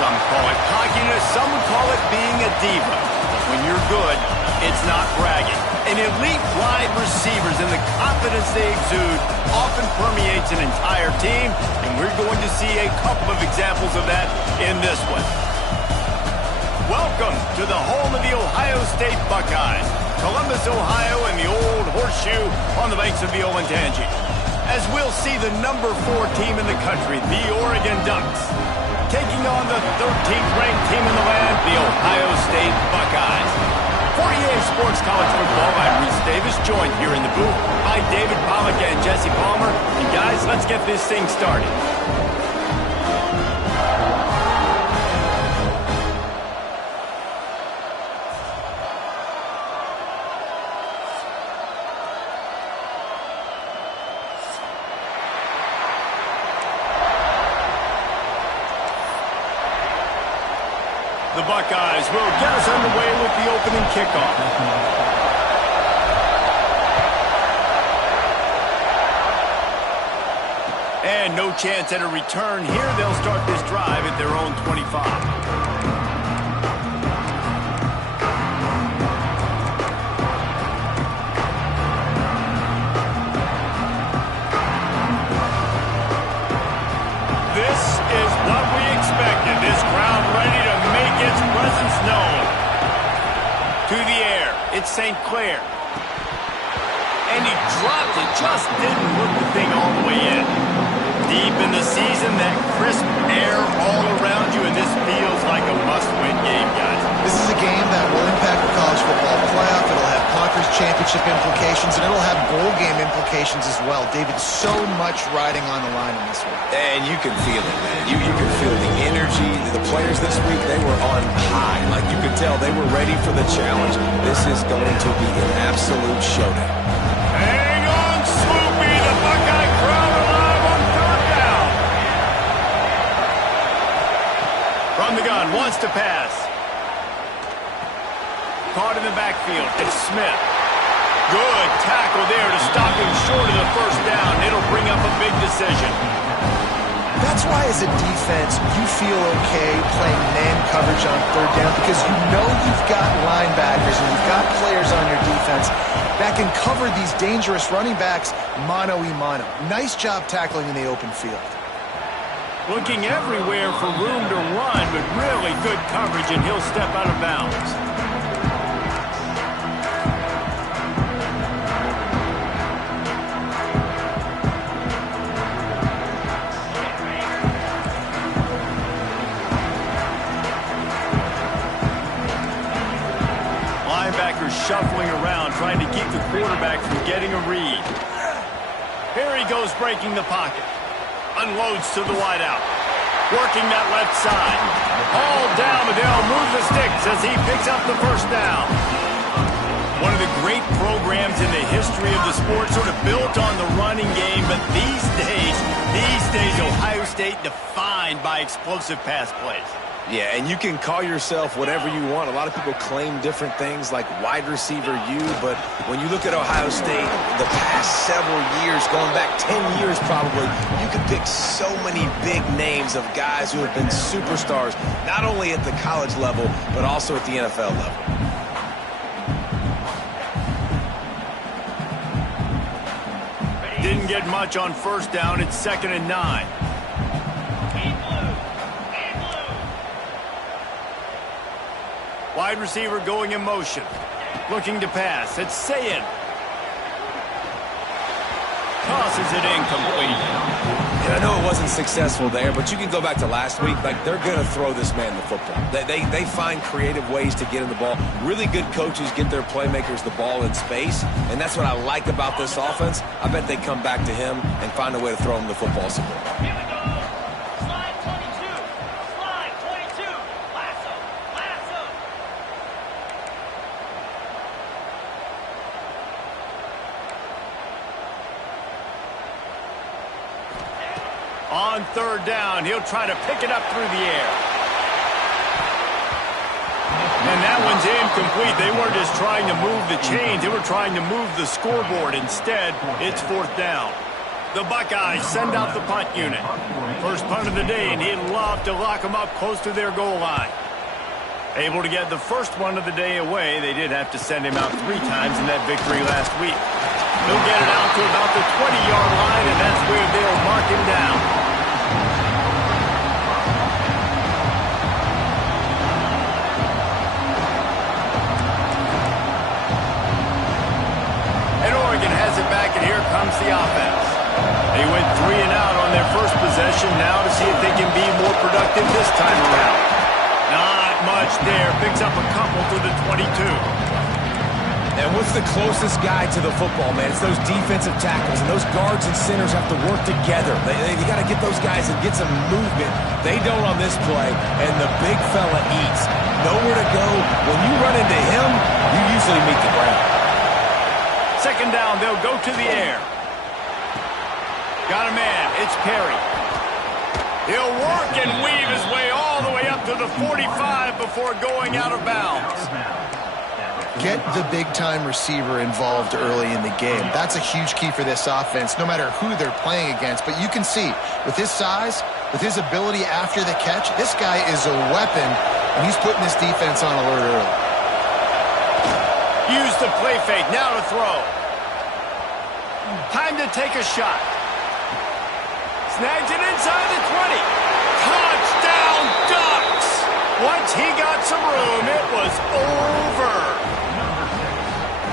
some call it cockiness, some would call it being a diva. But when you're good, it's not bragging. An elite wide receivers and the confidence they exude often permeates an entire team, and we're going to see a couple of examples of that in this one. Welcome to the home of the Ohio State Buckeyes, Columbus, Ohio, and the old horseshoe on the banks of the Olentangy. As we'll see the number 4 team in the country, the Oregon Ducks, taking on the 13th ranked team in the land, the Ohio State Buckeyes. For EA Sports College Football, I'm Reese Davis, joined here in the booth by David Pollack and Jesse Palmer. And guys, let's get this thing started. The Buckeyes will get us underway with the opening kickoff. And no chance at a return here. They'll start this drive at their own 25. This is what we expected. This crowd ready to make its presence known. To the air, it's St. Clair. And he dropped it, just didn't look the thing all the way in. Deep in the season, that crisp air all around you, and this feels like a must-win game, guys. This is a game that will impact the college football playoff. It'll have conference championship implications, and it'll have bowl game implications as well. David, so much riding on the line in this one. And you can feel it, man. You can feel the energy. The players this week, they were on high. Like you could tell, they were ready for the challenge. This is going to be an absolute showdown. Hang on, Swoopy. The Buckeye crowd alive on third down. From the gun, wants to pass. Caught in the backfield. It's Smith. Good tackle there to stop him short of the first down. It'll bring up a big decision. That's why as a defense, you feel okay playing man coverage on third down because you know you've got linebackers and you've got players on your defense that can cover these dangerous running backs mano-a-mano. Nice job tackling in the open field. Looking everywhere for room to run, but really good coverage, and he'll step out of bounds. Linebackers shuffling around, trying to keep the quarterback from getting a read. Here he goes, breaking the pocket. Unloads to the wideout. Working that left side. All down, but they'll move the sticks as he picks up the first down. One of the great programs in the history of the sport, sort of built on the running game, but these days, Ohio State defined by explosive pass plays. Yeah, and you can call yourself whatever you want. A lot of people claim different things like wide receiver U, but when you look at Ohio State, the past several years, going back 10 years probably, you can pick so many big names of guys who have been superstars, not only at the college level, but also at the NFL level. Didn't get much on first down. It's 2nd and 9. Wide receiver going in motion. Looking to pass. It's Sayin. Tosses it incomplete. And I know it wasn't successful there, but you can go back to last week. Like, they're going to throw this man the football. They find creative ways to get him the ball. Really good coaches get their playmakers the ball in space, and that's what I like about this offense. I bet they come back to him and find a way to throw him the football some more. Here we go. Slide 22. Slide 22. Lasso. Lasso. On third down, he'll try to pick it up through the air. And that one's incomplete. They weren't just trying to move the chains. They were trying to move the scoreboard. Instead, it's 4th down. The Buckeyes send out the punt unit. First punt of the day, and he'd love to lock them up close to their goal line. Able to get the first one of the day away. They did have to send him out 3 times in that victory last week. He'll get it out to about the 20-yard line, and that's where they'll mark him down. And Oregon has it back, and here comes the offense. They went 3 and out on their first possession. Now to see if they can be more productive this time around. Not much there. Picks up a couple to the 22. And what's the closest guy to the football, man? It's those defensive tackles, and those guards and centers have to work together. You got to get those guys and get some movement. They don't on this play, and the big fella eats. Nowhere to go. When you run into him, you usually meet the ground. Second down, they'll go to the air. Got a man. It's Perry. He'll work and weave his way all the way up to the 45 before going out of bounds. Get the big-time receiver involved early in the game. That's a huge key for this offense, no matter who they're playing against. But you can see, with his size, with his ability after the catch, this guy is a weapon, and he's putting this defense on alert early. Use the play fake. Now to throw. Time to take a shot. Snags it inside the 20. Touchdown, Ducks! Once he got some room, it was over.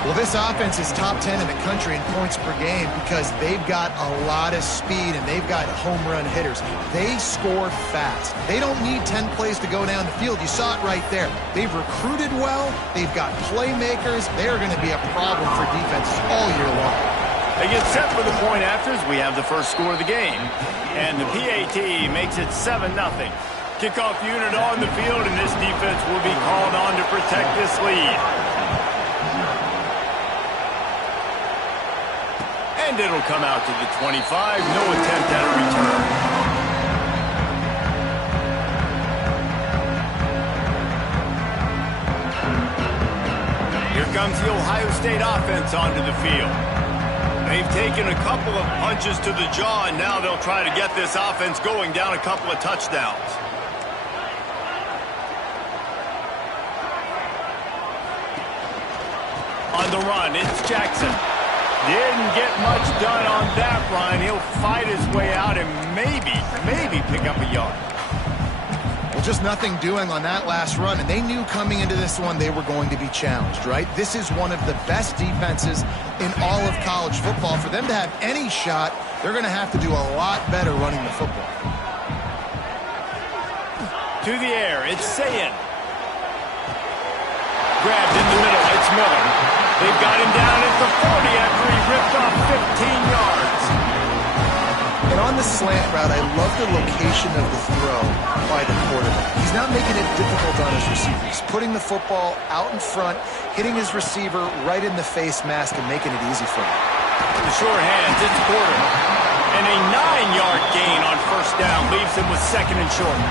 Well, this offense is top 10 in the country in points per game because they've got a lot of speed and they've got home run hitters. They score fast. They don't need 10 plays to go down the field. You saw it right there. They've recruited well. They've got playmakers. They are going to be a problem for defenses all year long. They get set for the point afters. We have the first score of the game. And the PAT makes it 7-0. Kickoff unit on the field, and this defense will be called on to protect this lead. And it'll come out to the 25. No attempt at a return. Here comes the Ohio State offense onto the field. They've taken a couple of punches to the jaw, and now they'll try to get this offense going down a couple of touchdowns. On the run, it's Jackson. Didn't get much done on that run. He'll fight his way out and maybe pick up a yard. Well, just nothing doing on that last run, and they knew coming into this one they were going to be challenged, right? This is one of the best defenses in all of college football. For them to have any shot, they're going to have to do a lot better running the football. To the air, it's Sayin. Grabbed in the middle, it's Miller. They've got him down at the 40 after he ripped off 15 yards. And on the slant route, I love the location of the throw by the quarterback. He's not making it difficult on his receivers. He's putting the football out in front, hitting his receiver right in the face mask and making it easy for him. The short hands, it's Porter. And a 9-yard gain on first down leaves him with second and short.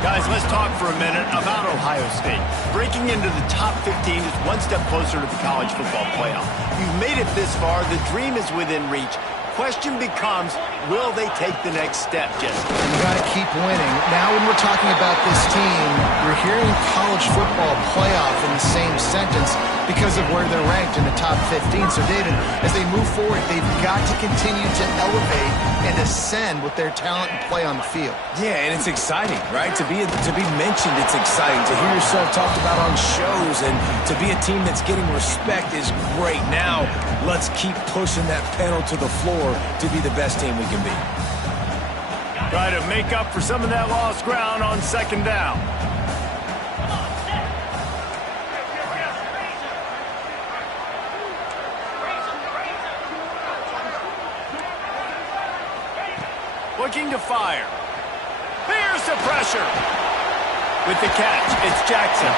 Guys, let's talk for a minute about Ohio State. Breaking into the top 15 is one step closer to the college football playoff. You've made it this far. The dream is within reach. Question becomes, will they take the next step, Jesse? You got to keep winning. Now when we're talking about this team, you're hearing college football playoff in the same sentence because of where they're ranked in the top 15. So, David, as they move forward, they've got to continue to elevate and ascend with their talent and play on the field. Yeah, and it's exciting, right? To be mentioned, it's exciting. To hear yourself talked about on shows and to be a team that's getting respect is great. Now, let's keep pushing that pedal to the floor to be the best team we can be. Try to make up for some of that lost ground on second down. Looking to fire. Here's the pressure. With the catch, it's Jackson.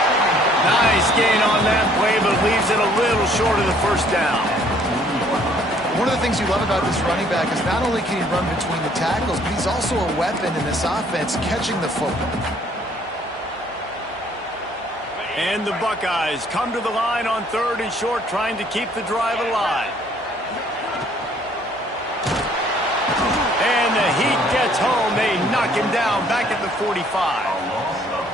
Nice gain on that play, but leaves it a little short of the first down. One of the things you love about this running back is not only can he run between the tackles, but he's also a weapon in this offense catching the football. And the Buckeyes come to the line on third and short, trying to keep the drive alive. And the heat gets home. They knock him down back at the 45.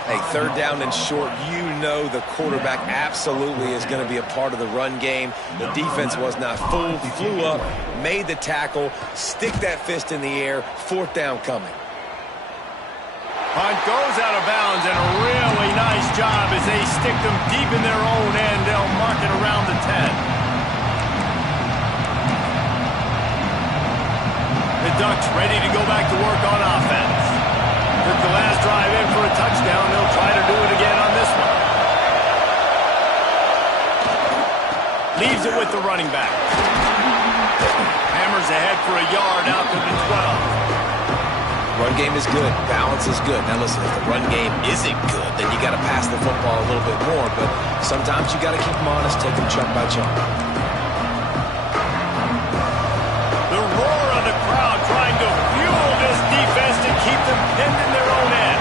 Hey, third down and short, you know the quarterback absolutely is going to be a part of the run game. The defense was not fooled, flew up, made the tackle, stick that fist in the air, fourth down coming. Punt goes out of bounds, and a really nice job as they stick them deep in their own end. They'll mark it around the 10. The Ducks ready to go back to work on offense. Took the last drive in for a touchdown. They'll try to do it again on this one. Leaves it with the running back. Hammers ahead for a yard out to the 12. Run game is good. Balance is good. Now listen, if the run game isn't good, then you got to pass the football a little bit more. But sometimes you got to keep them honest, take them chunk by chunk. The roar of the crowd trying to fuel this defense to keep them pinned in their own end.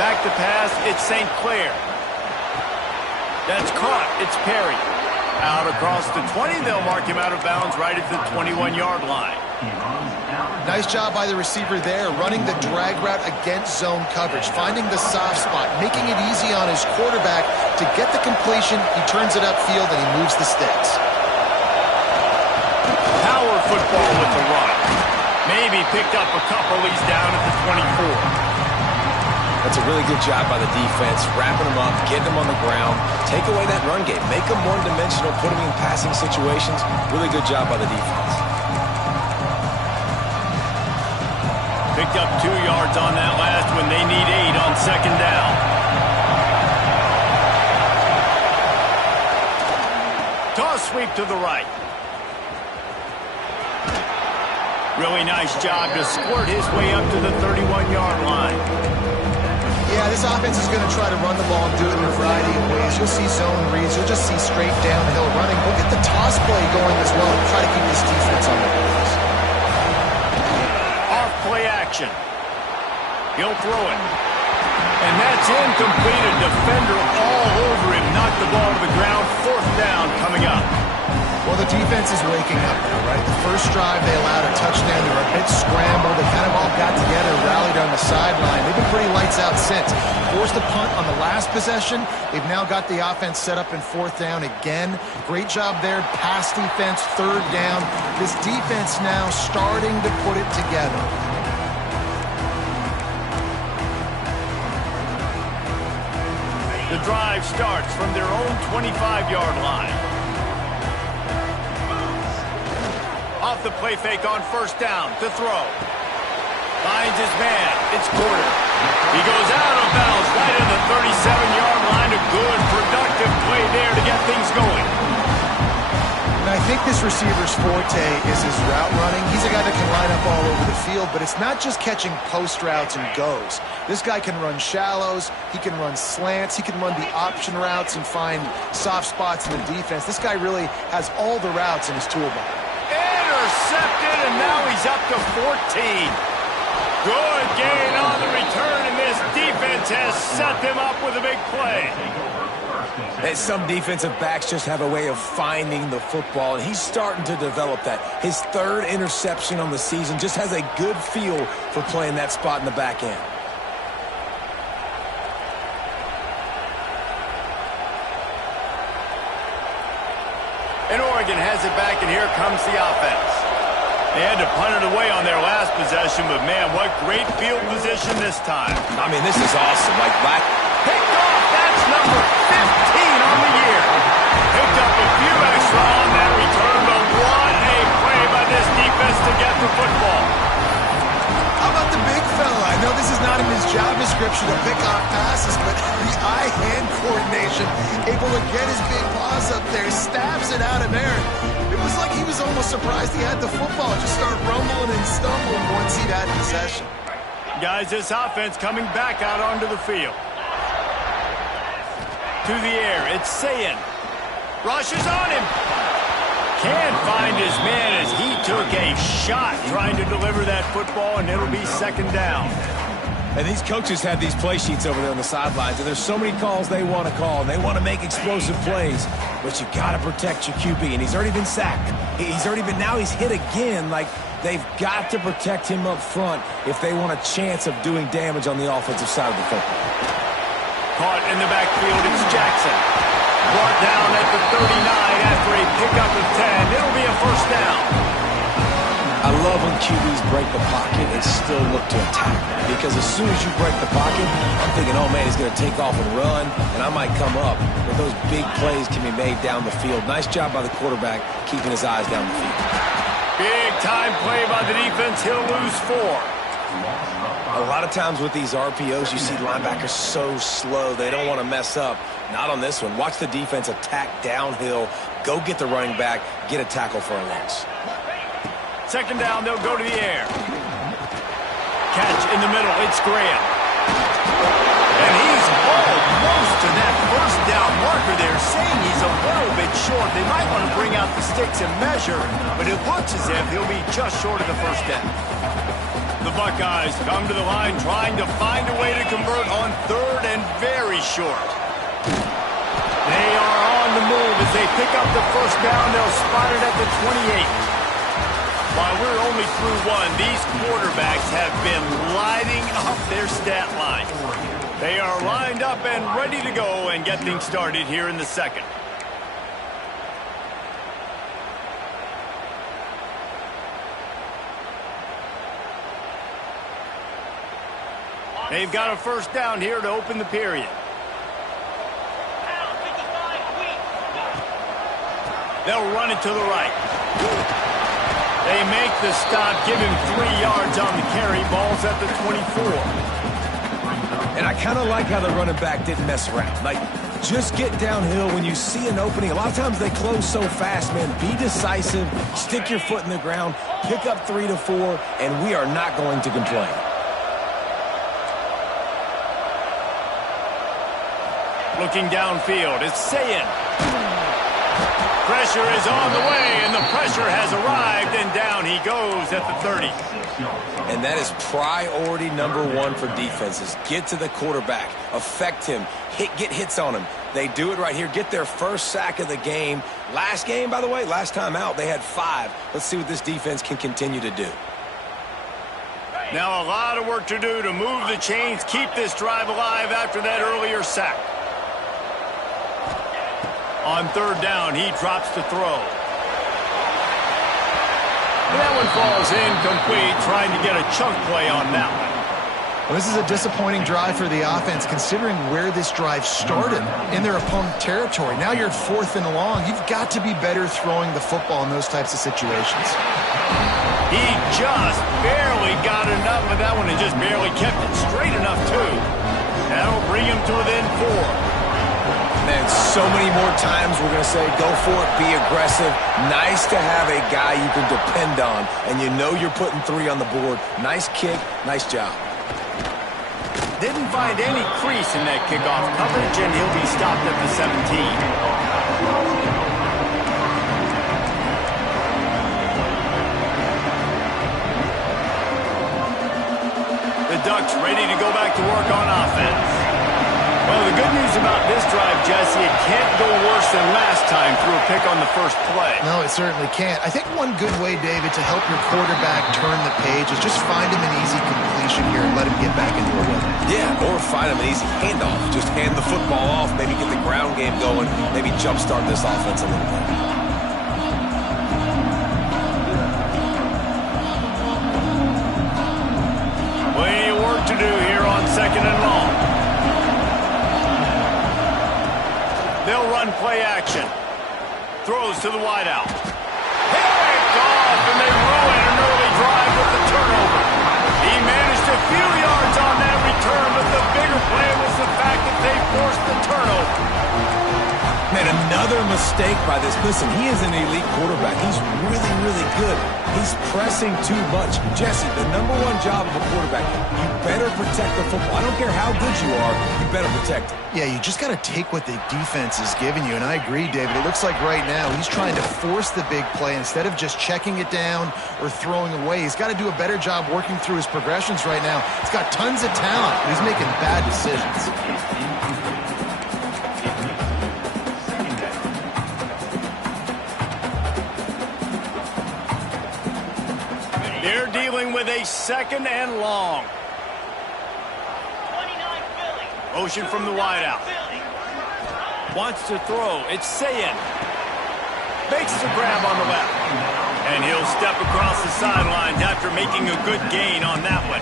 Back to pass, it's St. Clair. That's caught, it's Perry. Out across the 20, they'll mark him out of bounds right at the 21-yard line. Nice job by the receiver there, running the drag route against zone coverage, finding the soft spot, making it easy on his quarterback to get the completion. He turns it upfield and he moves the sticks. Power football with the run. Maybe picked up a couple. He's down at the 24. That's a really good job by the defense, wrapping them up, getting them on the ground, take away that run game, make them one-dimensional, put them in passing situations. Really good job by the defense. Picked up 2 yards on that last one. They need 8 on second down. Toss sweep to the right. Really nice job to squirt his way up to the 31-yard line. Yeah, this offense is going to try to run the ball and do it in a variety of ways. You'll see zone reads. You'll just see straight downhill running. We'll get the toss play going as well to try to keep this defense on their heels. Off play action. He'll throw it. And that's incomplete. A defender all over him. Knocked the ball to the ground. Fourth down coming up. Well, the defense is waking up now, right? The first drive, they allowed a touchdown. They were a bit scrambled. They kind of all got together, rallied on the sideline. They've been pretty lights out since. Forced a punt on the last possession. They've now got the offense set up in fourth down again. Great job there. Pass defense, third down. This defense now starting to put it together. The drive starts from their own 25-yard line. Off the play fake on first down to throw. Finds his man. It's Porter. He goes out of bounds right at the 37-yard line. A good, productive play there to get things going. And I think this receiver's forte is his route running. He's a guy that can line up all over the field, but it's not just catching post routes and goes. This guy can run shallows. He can run slants. He can run the option routes and find soft spots in the defense. This guy really has all the routes in his toolbox. Intercepted, and now he's up to 14. Good gain on the return, and this defense has set them up with a big play. And some defensive backs just have a way of finding the football, and he's starting to develop that. His third interception on the season, just has a good feel for playing that spot in the back end. And Oregon has it back, and here comes the offense. They had to punt it away on their last possession, but man, what great field position this time. I mean, this is awesome. Picked off, that's number 15 on the year. Picked up a few extra on that return, but what a play by this defense to get the football. How about the big fella? I know this is not in his job description to pick off passes, but the eye-hand coordination, able to get his big paws up there, stabs it out of there. It was like he was almost surprised he had the football, just start rumbling and stumbling once he'd had possession. Guys, this offense coming back out onto the field. To the air, it's Sayin. Rushes on him. Can't find his man as he took a shot trying to deliver that football, and it'll be second down. And these coaches have these play sheets over there on the sidelines, and there's so many calls they want to call, and they want to make explosive plays, but you got to protect your QB, and he's already been sacked. Now he's hit again. Like, They've got to protect him up front if they want a chance of doing damage on the offensive side of the football. Caught in the backfield, it's Jackson. Brought down at the 39 after a pickup of 10. It'll be a first down. I love when QBs break the pocket and still look to attack. Because as soon as you break the pocket, I'm thinking, oh man, he's going to take off and run, and I might come up. But those big plays can be made down the field. Nice job by the quarterback keeping his eyes down the field. Big time play by the defense. He'll lose 4. A lot of times with these RPOs, you see linebackers so slow, they don't want to mess up. Not on this one. Watch the defense attack downhill, go get the running back, get a tackle for a loss. Second down, they'll go to the air. Catch in the middle, it's Graham. And he's almost to that first down marker there, saying he's a little bit short. They might want to bring out the sticks and measure, but it looks as if he'll be just short of the first down. The Buckeyes come to the line trying to find a way to convert on third and very short. They are on the move as they pick up the first down. They'll spot it at the 28. While we're only through 1, these quarterbacks have been lighting up their stat line. They are lined up and ready to go and get things started here in the second. They've got a first down here to open the period. They'll run it to the right. They make the stop, give him 3 yards on the carry. Ball's at the 24. And I kind of like how the running back didn't mess around. Like, just get downhill when you see an opening. A lot of times they close so fast, man. Be decisive, stick your foot in the ground, pick up 3 to 4, and we are not going to complain. Looking downfield, it's Sayin. Pressure is on the way, and the pressure has arrived, and down he goes at the 30. And that is priority number 1 for defenses. Get to the quarterback, affect him, get hits on him. They do it right here, get their first sack of the game. Last game, by the way, last time out, they had 5. Let's see what this defense can continue to do. Now a lot of work to do to move the chains, keep this drive alive after that earlier sack. On third down, he drops to throw. That one falls incomplete, trying to get a chunk play on that one. Well, this is a disappointing drive for the offense, considering where this drive started in their opponent territory. Now you're at 4th and long. You've got to be better throwing the football in those types of situations. He just barely got enough of that one and just barely kept it straight enough, too. That'll bring him to within 4. Man, so many more times we're going to say, go for it, be aggressive. Nice to have a guy you can depend on, and you know you're putting 3 on the board. Nice kick, nice job. Didn't find any crease in that kickoff coverage, and he'll be stopped at the 17. The Ducks ready to go back to work on offense. Well, the good news about this drive, Jesse, it can't go worse than last time through a pick on the first play. No, it certainly can't. I think one good way, David, to help your quarterback turn the page is just find him an easy completion here and let him get back into a rhythm. Yeah, or find him an easy handoff. Just hand the football off, maybe get the ground game going, maybe jumpstart this offense a little bit. Plenty of work to do here on second and long. They'll run play action. Throws to the wideout. Picked off, and they ruin an early drive with the turnover. He managed a few yards on that return, but the bigger play was the fact that they forced the turnover. Man, another mistake by this. Listen, he is an elite quarterback. He's really, really good. He's pressing too much. Jesse, the number 1 job of a quarterback, you better protect the football. I don't care how good you are, you better protect it. Yeah, you just got to take what the defense is giving you, and I agree, David. It looks like right now he's trying to force the big play instead of just checking it down or throwing away. He's got to do a better job working through his progressions right now. He's got tons of talent, but he's making bad decisions. a 2nd and long. 29 Philly. Motion from the wideout. Philly. Wants to throw. It's Sayin. Makes the grab on the left. And he'll step across the sidelines after making a good gain on that one.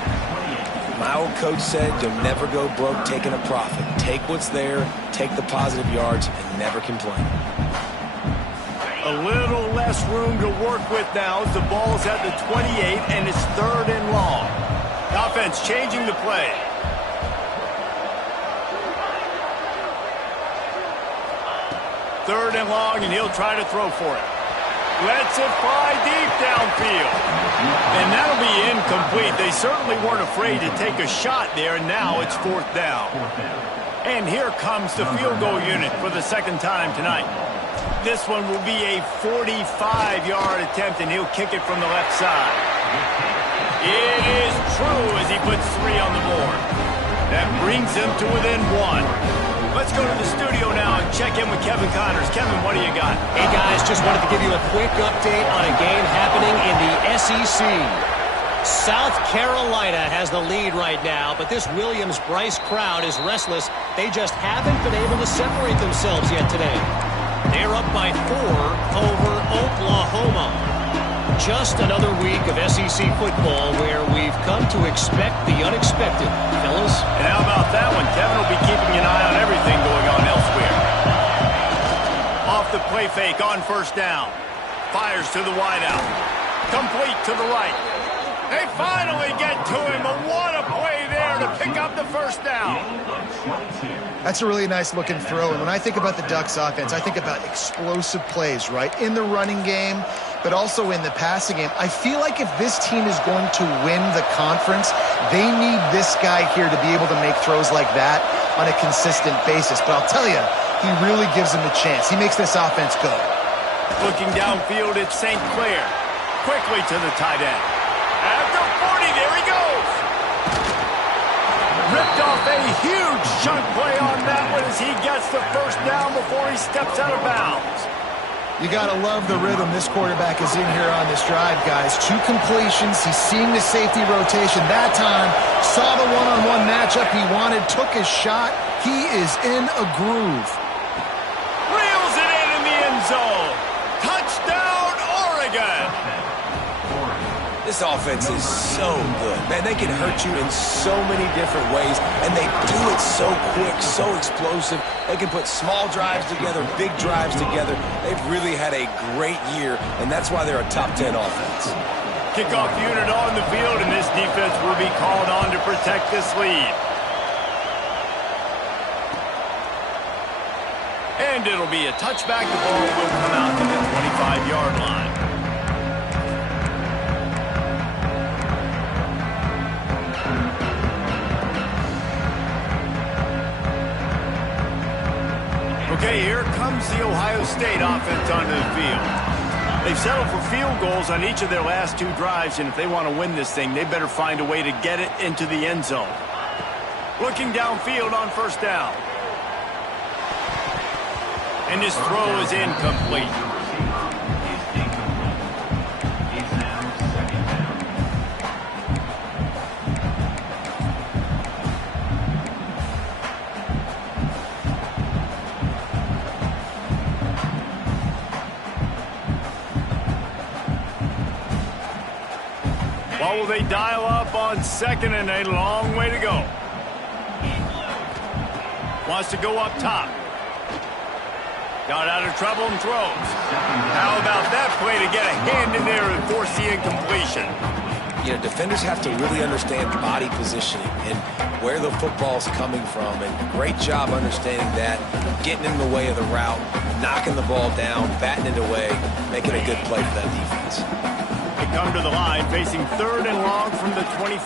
My old coach said you'll never go broke taking a profit. Take what's there, take the positive yards, and never complain. A little less room to work with now as the ball's at the 28 and it's 3rd and long. Offense changing the play. Third and long, and he'll try to throw for it. Lets it fly deep downfield. And that'll be incomplete. They certainly weren't afraid to take a shot there, and now it's 4th down. And here comes the field goal unit for the 2nd time tonight. This one will be a 45-yard attempt, and he'll kick it from the left side. It is true as he puts 3 on the board. That brings him to within 1. Let's go to the studio now and check in with Kevin Connors. Kevin, what do you got? Hey, guys, just wanted to give you a quick update on a game happening in the SEC. South Carolina has the lead right now, but this Williams-Brice crowd is restless. They just haven't been able to separate themselves yet today. They're up by 4 over Oklahoma. Just another week of SEC football where we've come to expect the unexpected, fellas. And how about that one? Kevin will be keeping an eye on everything going on elsewhere. Off the play fake on 1st down. Fires to the wideout. Complete to the right. They finally get to him, but what a play there to pick up the 1st down. That's a really nice looking throw. And when I think about the Ducks offense, I think about explosive plays, right? In the running game, but also in the passing game. I feel like if this team is going to win the conference, they need this guy here to be able to make throws like that on a consistent basis. But I'll tell you, he really gives them a chance. He makes this offense go. Looking downfield, it's St. Clair. Quickly to the tight end. At the 40, there he goes. Ripped off a huge chunk play on that one as he gets the 1st down before he steps out of bounds. You got to love the rhythm this quarterback is in here on this drive, guys. 2 completions. He's seeing the safety rotation. That time, saw the one-on-one matchup he wanted, took his shot. He is in a groove. Reels it in the end zone. Touchdown, Oregon. This offense is so good. Man, they can hurt you in so many different ways, and they do it so quick, so explosive. They can put small drives together, big drives together. They've really had a great year, and that's why they're a top 10 offense. Kickoff unit on the field, and this defense will be called on to protect this lead. And it'll be a touchback. The ball will come out to the 25-yard line. Okay, here comes the Ohio State offense onto the field. They've settled for field goals on each of their last 2 drives, and if they want to win this thing, they better find a way to get it into the end zone. Looking downfield on 1st down. And this throw is incomplete. What will they dial up on 2nd and a long way to go? Wants to go up top. Got out of trouble and throws. How about that play to get a hand in there and force the incompletion? You know, defenders have to really understand body positioning and where the football's coming from, and great job understanding that, getting in the way of the route, knocking the ball down, batting it away, making a good play for that defense. They come to the line, facing 3rd and long from the 25.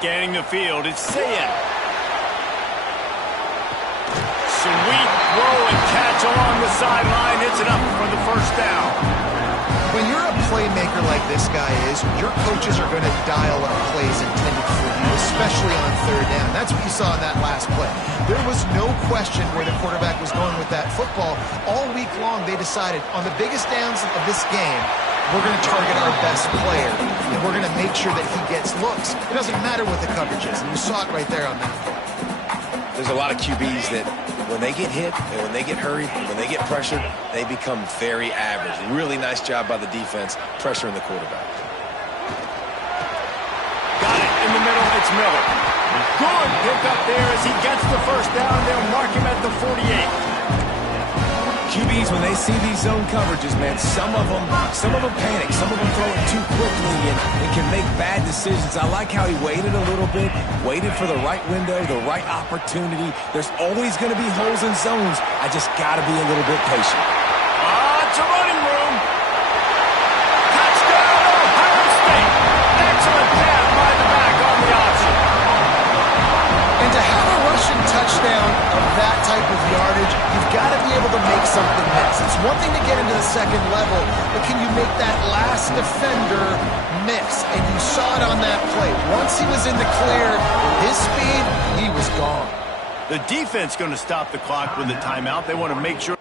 Scanning the field, it's Sayin. Sweet throw and catch along the sideline. Hits it up for the 1st down. When you're a playmaker like this guy is, your coaches are going to dial up plays intended for you, especially on third down. That's what you saw in that last play. There was no question where the quarterback was going with that football. All week long, they decided on the biggest downs of this game, we're going to target our best player, and we're going to make sure that he gets looks. It doesn't matter what the coverage is, and you saw it right there on that play. There's a lot of QBs that when they get hit and when they get hurried and when they get pressured, they become very average. Really nice job by the defense pressuring the quarterback. Got it in the middle. It's Miller. Good pick up there as he gets the first down. They'll mark him at the 48. QBs, when they see these zone coverages, man, some of them panic. Some of them throw it too quickly and can make bad decisions. I like how he waited a little bit, waited for the right window, the right opportunity. There's always going to be holes in zones. I just got to be a little bit patient. It's a running room. Touchdown, Ohio State. Excellent pass by the back on the option. And to have a rushing touchdown of that type of yardage, you've got to be able to make something miss. It's one thing to get into the second level, but can you make that last defender miss? And you saw it on that play. Once he was in the clear, with his speed, he was gone. The defense going to stop the clock with a timeout. They want to make sure.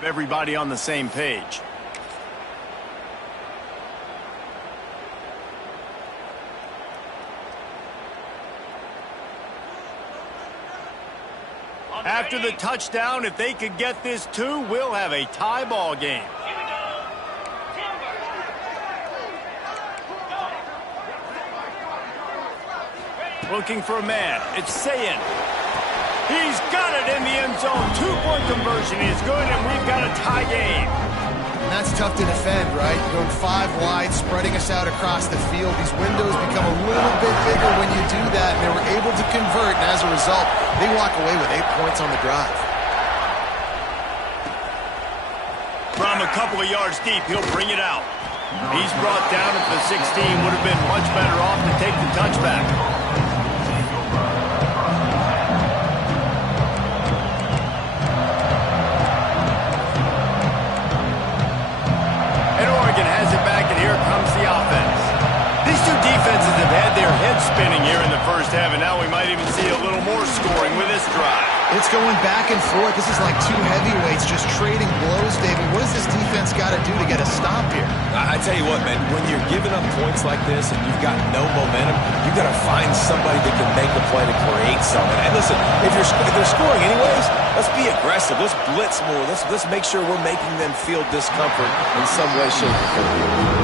Everybody on the same page. After the touchdown, if they could get this too, we'll have a tie ball game. Looking for a man. It's Sayin. He's got it in the end zone. 2-point conversion is good, and we've got a tie game. And that's tough to defend, right? Going 5 wide, spreading us out across the field. These windows become a little bit bigger when you do that, and they were able to convert, and as a result, they walk away with 8 points on the drive. From a couple of yards deep, he'll bring it out. He's brought down at the 16. Would have been much better off to take the touchback. Defenses have had their heads spinning here in the first half, and now we might even see a little more scoring with this drive. It's going back and forth. This is like 2 heavyweights just trading blows, David. What does this defense got to do to get a stop here? I tell you what, man, when you're giving up points like this and you've got no momentum, you've got to find somebody that can make a play to create something. And listen, if they're scoring anyways, let's be aggressive. Let's blitz more. Let's make sure we're making them feel discomfort in some way, shape, or form.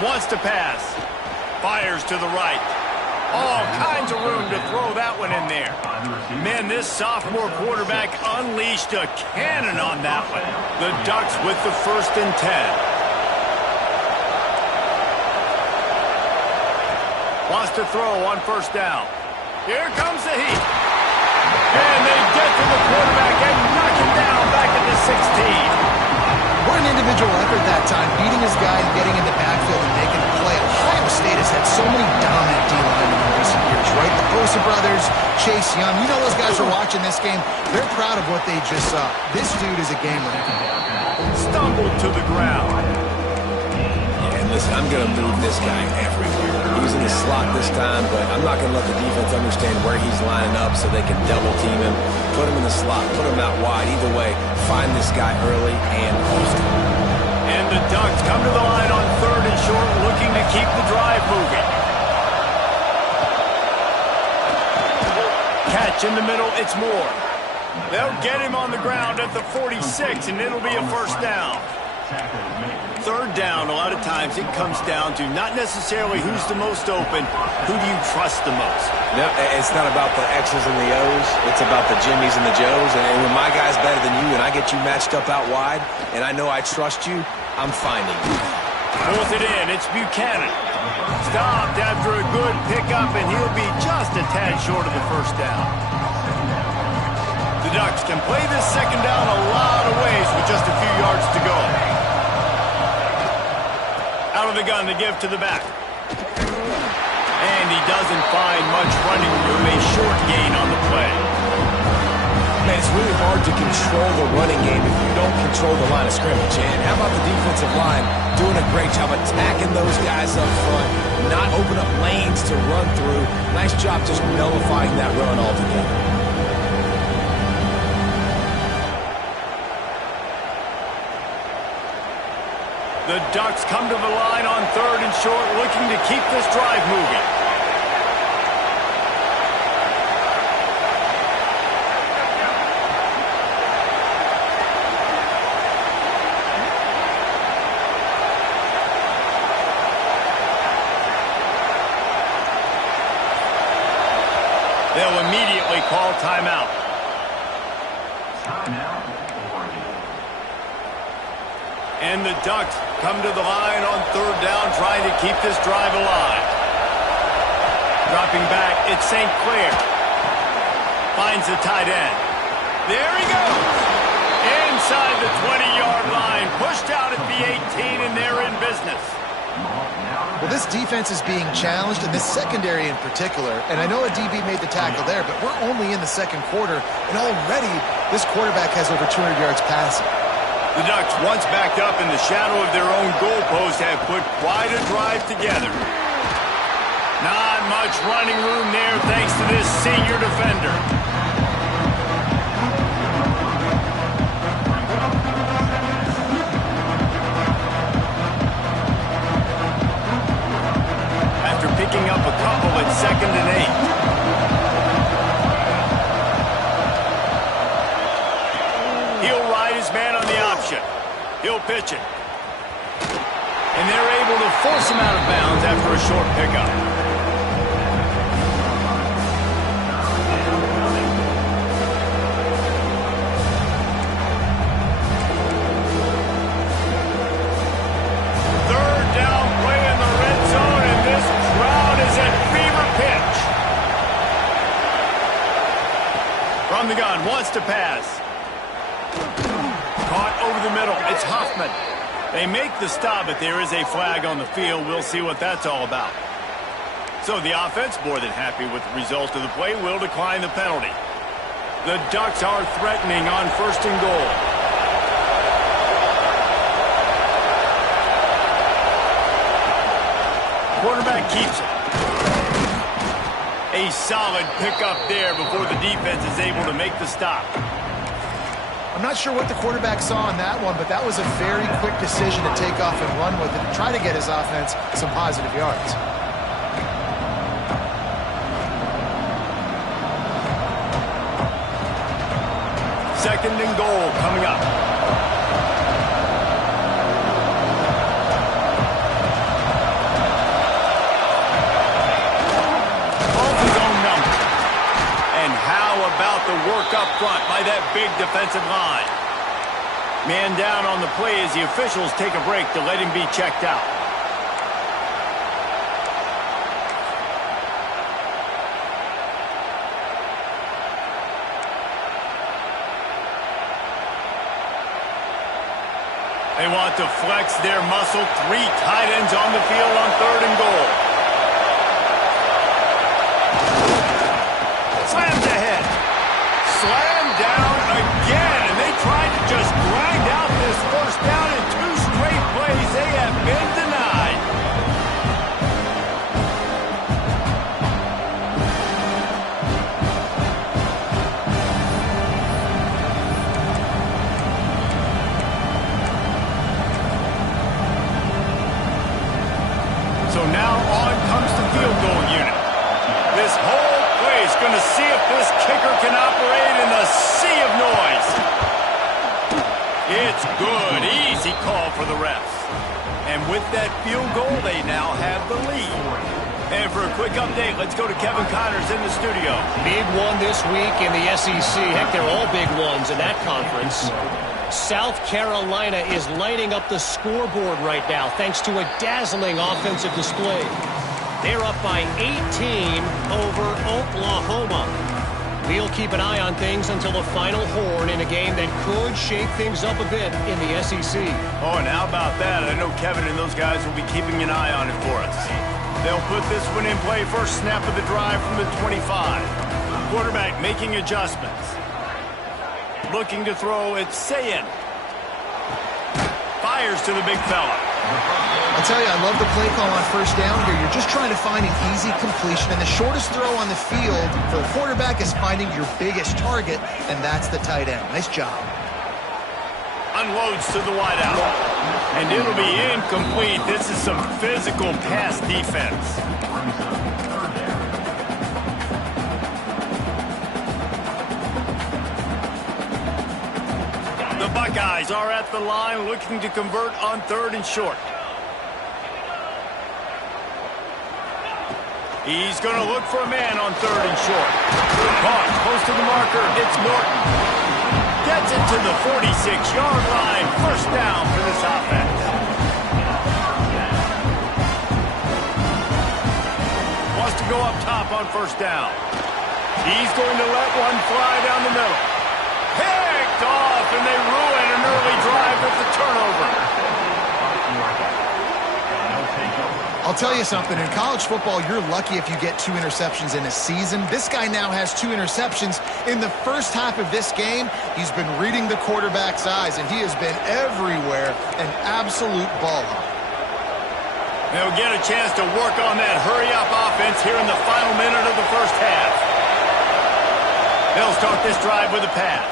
Wants to pass. Fires to the right. All kinds of room to throw that one in there. Man, this sophomore quarterback unleashed a cannon on that one. The Ducks with the 1st and 10. Wants to throw on 1st down. Here comes the heat. And they get to the quarterback and knock him down back at the 16. What an individual effort that time, beating his guy and getting in the backfield and making a play. Ohio State has had so many dominant D-linemen in recent years, right? The Bosa brothers, Chase Young. You know those guys are watching this game. They're proud of what they just saw. This dude is a game winner. Stumbled to the ground. Yeah, and listen, I'm going to move this guy everywhere. He's in the slot this time, but I'm not going to let the defense understand where he's lining up so they can double team him. Put him in the slot, put him out wide. Either way, find this guy early and often. And the Ducks come to the line on 3rd and short, looking to keep the drive moving. stretch in the middle, it's more. They'll get him on the ground at the 46, and it'll be a first down. Third down, a lot of times it comes down to not necessarily who's the most open, who do you trust the most? No, it's not about the X's and the O's. It's about the Jimmies and the Joes. And when my guy's better than you and I get you matched up out wide and I know I trust you, I'm finding you. Fourth it in, it's Buchanan. Stopped after a good pickup, and he'll be just a tad short of the first down. The Ducks can play this second down a lot of ways with just a few yards to go. Out of the gun to give to the back. And he doesn't find much running room, a short gain on the play. Man, it's really hard to control the running game if you don't control the line of scrimmage. And how about the defensive line doing a great job attacking those guys up front, not open up lanes to run through. Nice job just nullifying that run altogether. The Ducks come to the line on third and short, looking to keep this drive moving. They'll immediately call timeout. And the Ducks come to the line on third down, trying to keep this drive alive. Dropping back, it's St. Clair. Finds the tight end. There he goes. Inside the 20-yard line. Pushed out at the 18, and they're in business. Well, this defense is being challenged, and this secondary in particular. And I know a DB made the tackle there, but we're only in the second quarter, and already this quarterback has over 200 yards passing. The Ducks, once backed up in the shadow of their own goalpost, have put quite a drive together. Not much running room there thanks to this senior defender. After picking up a couple at 2nd and 8. Man on the option. He'll pitch it. And they're able to force him out of bounds after a short pickup. Third down play in the red zone, and this crowd is at fever pitch. From the gun, wants to pass. Caught over the middle. It's Hoffman. They make the stop, but there is a flag on the field. We'll see what that's all about. So the offense, more than happy with the result of the play, will decline the penalty. The Ducks are threatening on 1st and goal. Quarterback keeps it. A solid pickup there before the defense is able to make the stop. I'm not sure what the quarterback saw on that one, but that was a very quick decision to take off and run with it and try to get his offense some positive yards. Second and goal coming up. Off his own number. And how about the work up front by that big defensive line? Man down on the play as the officials take a break to let him be checked out. They want to flex their muscle. 3 tight ends on the field on 3rd and goal. Slammed ahead. Slammed down again, and they tried to just grind out this first down in 2 straight plays. They have been denied. So now on comes the field goal unit. This whole play is going to see if this kicker can operate in the sea of noise. It's good. Easy call for the refs. And with that field goal, they now have the lead. And for a quick update, let's go to Kevin Connors in the studio. Big one this week in the SEC. Heck, they're all big ones in that conference. South Carolina is lighting up the scoreboard right now thanks to a dazzling offensive display. They're up by 18 over Oklahoma. We'll keep an eye on things until the final horn in a game that could shake things up a bit in the SEC. Oh, and how about that? I know Kevin and those guys will be keeping an eye on it for us. They'll put this one in play. First snap of the drive from the 25. Quarterback making adjustments. Looking to throw, it's Sayin. Fires to the big fella. I'll tell you, I love the play call on first down here. You're just trying to find an easy completion, and the shortest throw on the field for the quarterback is finding your biggest target, and that's the tight end. Nice job. Unloads to the wideout. And it'll be incomplete. This is some physical pass defense. The Buckeyes are at the line looking to convert on 3rd and short. He's going to look for a man on 3rd and short. Caught close to the marker. It's Norton. Gets it to the 46-yard line. First down for this offense. Wants to go up top on first down. He's going to let one fly down the middle. Picked off, and they ruin an early drive with the turnover. I'll tell you something, in college football, you're lucky if you get 2 interceptions in a season. This guy now has 2 interceptions. In the first half of this game, he's been reading the quarterback's eyes, and he has been everywhere, an absolute ball hawk. They'll get a chance to work on that hurry-up offense here in the final minute of the first half. They'll start this drive with a pass.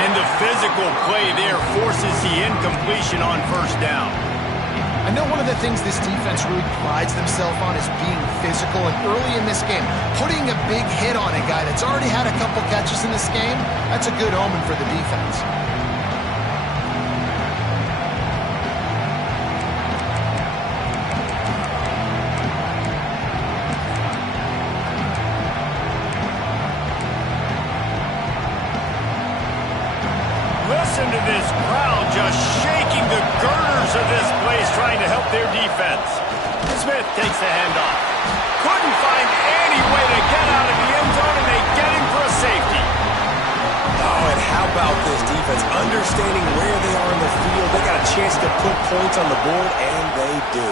And the physical play there forces the incompletion on first down. I know one of the things this defense really prides themselves on is being physical, and early in this game, putting a big hit on a guy that's already had a couple catches in this game, that's a good omen for the defense. Listen to this crowd just shaking the girders of this place, trying to help their defense. Smith takes the handoff. Couldn't find any way to get out of the end zone, and they get him for a safety. Oh, and how about this defense? Understanding where they are in the field. They got a chance to put points on the board, and they do.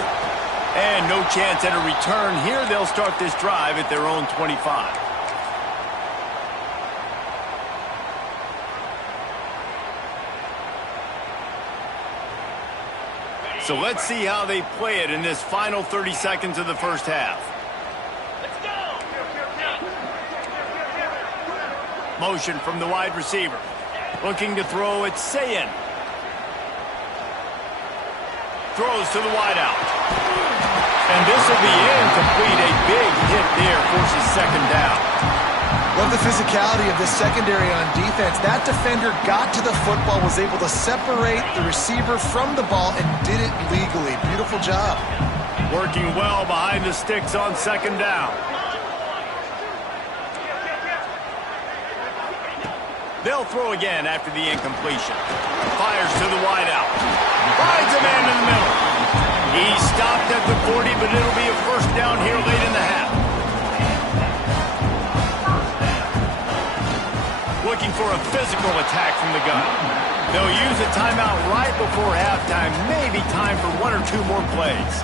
And no chance at a return here. They'll start this drive at their own 25. So let's see how they play it in this final 30 seconds of the first half. Let's go! Motion from the wide receiver. Looking to throw, it's Sayin. Throws to the wideout. And this will be incomplete. A big hit there forces second down. Love the physicality of this secondary on defense. That defender got to the football, was able to separate the receiver from the ball, and did it legally. Beautiful job. Working well behind the sticks on second down. They'll throw again after the incompletion. Fires to the wideout. Finds a man in the middle. He stopped at the 40, but it'll be a first down here late in the half. Looking for a physical attack from the gun. They'll use a timeout right before halftime. Maybe time for 1 or 2 more plays.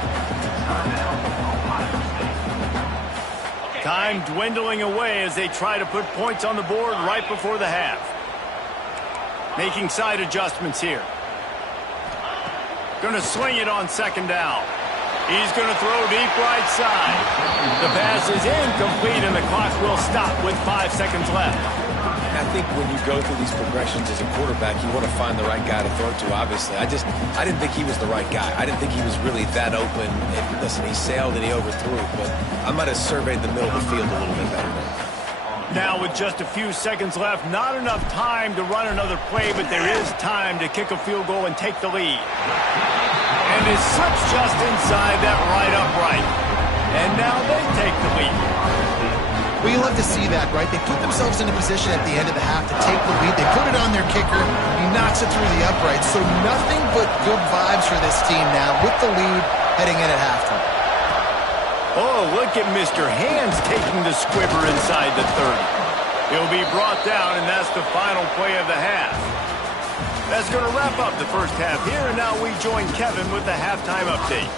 Time dwindling away as they try to put points on the board right before the half. Making side adjustments here. Going to swing it on second down. He's going to throw deep right side. The pass is incomplete, and the clock will stop with 5 seconds left. I think when you go through these progressions as a quarterback, you want to find the right guy to throw to, obviously. I didn't think he was the right guy. I didn't think he was really that open. And listen, he sailed and he overthrew, but I might have surveyed the middle of the field a little bit better there. Now with just a few seconds left, not enough time to run another play, but there is time to kick a field goal and take the lead. And it slips just inside that right upright. And now they take the lead. Well, you love to see that, right? They put themselves in a position at the end of the half to take the lead. They put it on their kicker. He knocks it through the upright. So nothing but good vibes for this team now with the lead heading in at halftime. Oh, look at Mr. Hands taking the squibber inside the 30. He'll be brought down, and that's the final play of the half. That's going to wrap up the first half here, and now we join Kevin with the halftime update.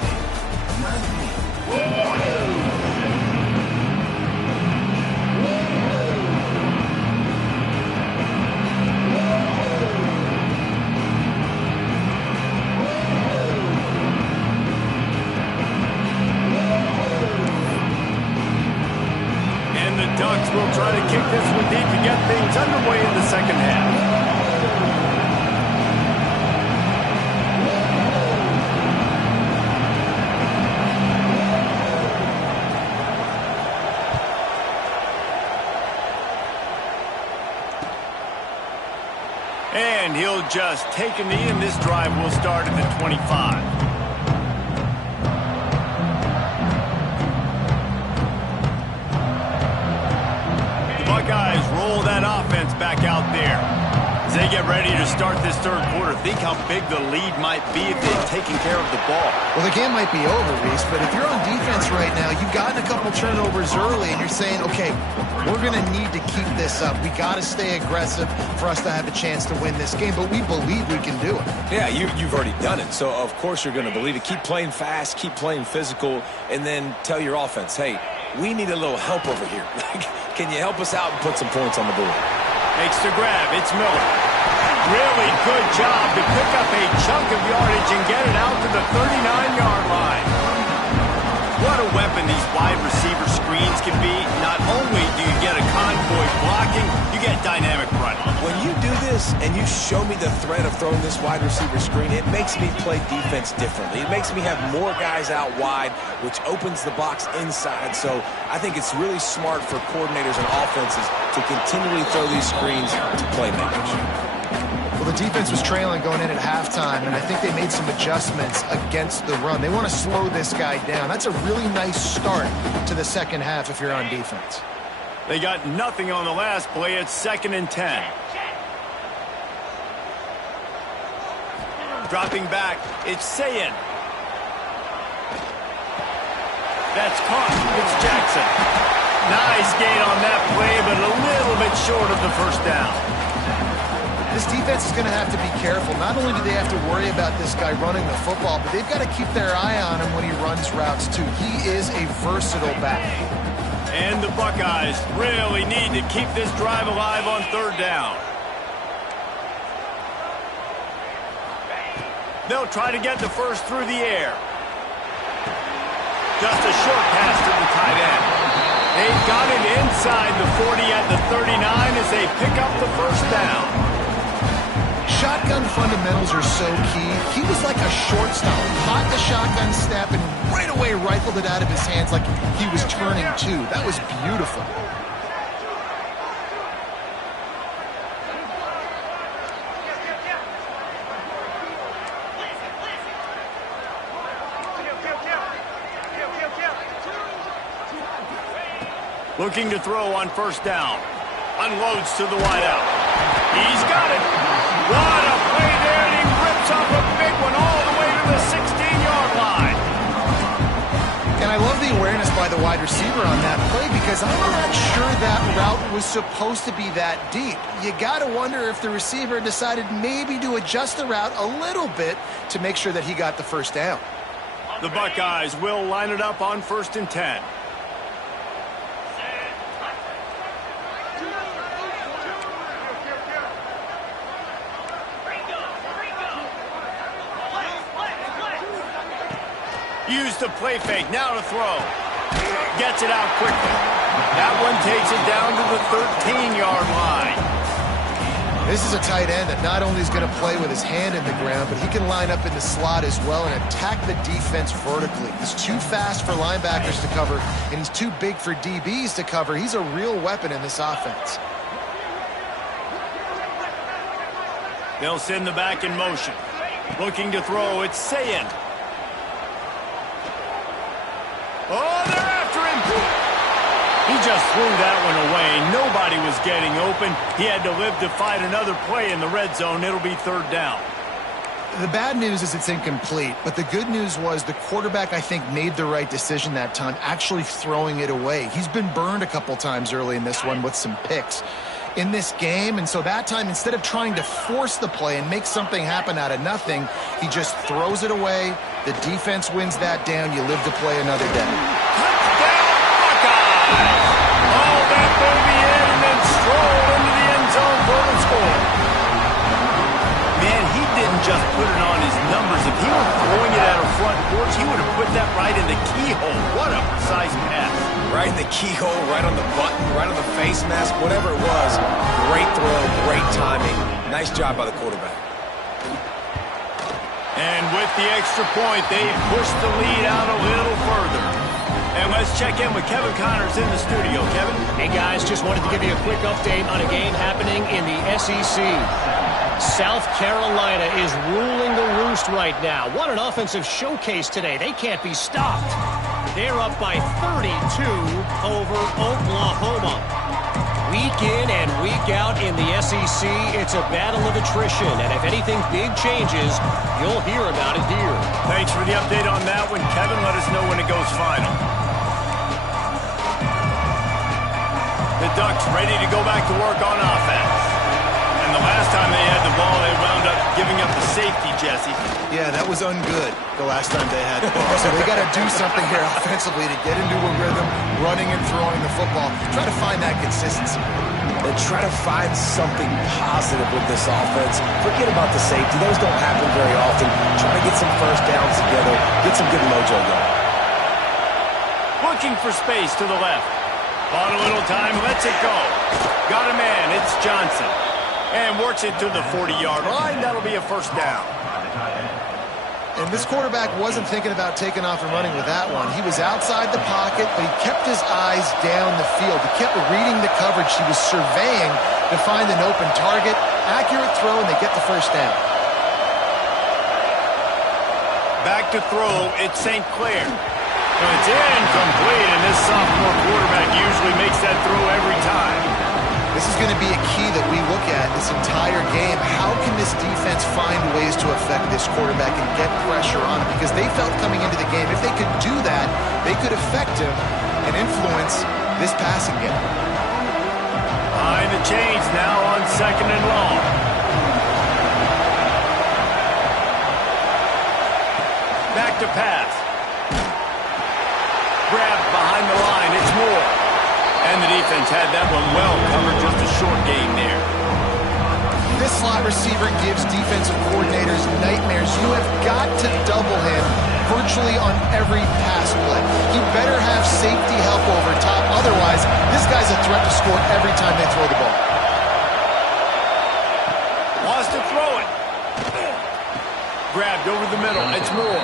Ducks will try to kick this one deep to get things underway in the second half. And he'll just take a knee, and this drive will start at the 25. Buckeyes roll that offense back out there as they get ready to start this third quarter. Think how big the lead might be if they've taken care of the ball. Well, the game might be over, Reese, but if you're on defense right now, you've gotten a couple turnovers early, and you're saying, okay, we're going to need to keep this up. We got to stay aggressive for us to have a chance to win this game, but we believe we can do it. Yeah, you've already done it, so of course you're going to believe it. Keep playing fast, keep playing physical, and then tell your offense, hey, we need a little help over here. Can you help us out and put some points on the board? Makes the grab. It's Miller. Really good job to pick up a chunk of yardage and get it out to the 39-yard line. What a weapon these wide receiver screens can be. Not only do you get a convoy blocking, you get dynamic running. When you do this and you show me the threat of throwing this wide receiver screen, it makes me play defense differently. It makes me have more guys out wide, which opens the box inside. So I think it's really smart for coordinators and offenses to continually throw these screens to playmakers. Well, the defense was trailing going in at halftime, and I think they made some adjustments against the run. They want to slow this guy down. That's a really nice start to the second half if you're on defense. They got nothing on the last play. It's 2nd and 10. Dropping back, it's Sayin. That's caught. It's Jackson. Nice gain on that play, but a little bit short of the first down. This defense is going to have to be careful. Not only do they have to worry about this guy running the football, but they've got to keep their eye on him when he runs routes, too. He is a versatile back. And the Buckeyes really need to keep this drive alive on 3rd down. They'll try to get the first through the air. Just a short pass to the tight end. They've got it inside the 40 at the 39 as they pick up the first down. Shotgun fundamentals are so key. He was like a shortstop. Caught the shotgun snap and right away rifled it out of his hands like he was turning two. That was beautiful. Looking to throw on 1st down. Unloads to the wideout. He's got it. What a play there, and he rips off a big one all the way to the 16-yard line. And I love the awareness by the wide receiver on that play because I'm not sure that route was supposed to be that deep. You got to wonder if the receiver decided maybe to adjust the route a little bit to make sure that he got the first down. The Buckeyes will line it up on 1st and 10. Use the play fake, now to throw. Gets it out quickly. That one takes it down to the 13-yard line. This is a tight end that not only is going to play with his hand in the ground, but he can line up in the slot as well and attack the defense vertically. He's too fast for linebackers to cover, and he's too big for DBs to cover. He's a real weapon in this offense. They'll send the back in motion. Looking to throw, it's Sayin. Oh, they're after him. He just threw that one away. Nobody was getting open. He had to live to fight another play in the red zone. It'll be third down. The bad news is it's incomplete, but the good news was the quarterback, I think, made the right decision that time, actually throwing it away. He's been burned a couple times early in this one with some picks in this game, and so that time, instead of trying to force the play and make something happen out of nothing, he just throws it away. The defense wins that down. You live to play another day. Oh, that baby in and then stroll into the end zone for the score. Man, he didn't just put it on his numbers. If he were throwing it at a front porch, he would have put that right in the keyhole. What a precise pass. Right in the keyhole, right on the button, right on the face mask, whatever it was. Great throw, great timing. Nice job by the quarterback. And with the extra point, they pushed the lead out a little further. And let's check in with Kevin Connors in the studio. Kevin? Hey, guys, just wanted to give you a quick update on a game happening in the SEC. South Carolina is ruling the roost right now. What an offensive showcase today. They can't be stopped. They're up by 32 over Oklahoma. Week in and week out in the SEC, it's a battle of attrition. And if anything big changes, you'll hear about it here. Thanks for the update on that one, Kevin. Let us know when it goes final. The Ducks ready to go back to work on offense. And the last time they had the ball, they wound up giving up the safety, Jesse. Yeah, that was ungood the last time they had the ball. So they got to do something here offensively to get into a rhythm, running and throwing the football. Try to find that consistency. And try to find something positive with this offense. Forget about the safety. Those don't happen very often. Try to get some first downs together. Get some good mojo going. Looking for space to the left. Bought a little time, lets it go. Got a man, it's Johnson. And works it to the 40-yard line. That'll be a first down. And this quarterback wasn't thinking about taking off and running with that one. He was outside the pocket, but he kept his eyes down the field. He kept reading the coverage. He was surveying to find an open target. Accurate throw, and they get the first down. Back to throw, it's St. Clair. It's incomplete, and this sophomore quarterback usually makes that throw every time. This is going to be a key that we look at this entire game. How can this defense find ways to affect this quarterback and get pressure on him? Because they felt coming into the game, if they could do that, they could affect him and influence this passing game. Behind the chains now on 2nd and long. Back to pass. Grabbed behind the line, it's Moore. And the defense had that one well covered, just a short game there. This slot receiver gives defensive coordinators nightmares. You have got to double him virtually on every pass play. He better have safety help over top. Otherwise, this guy's a threat to score every time they throw the ball. Lost to throw it. Grabbed over the middle, it's Moore.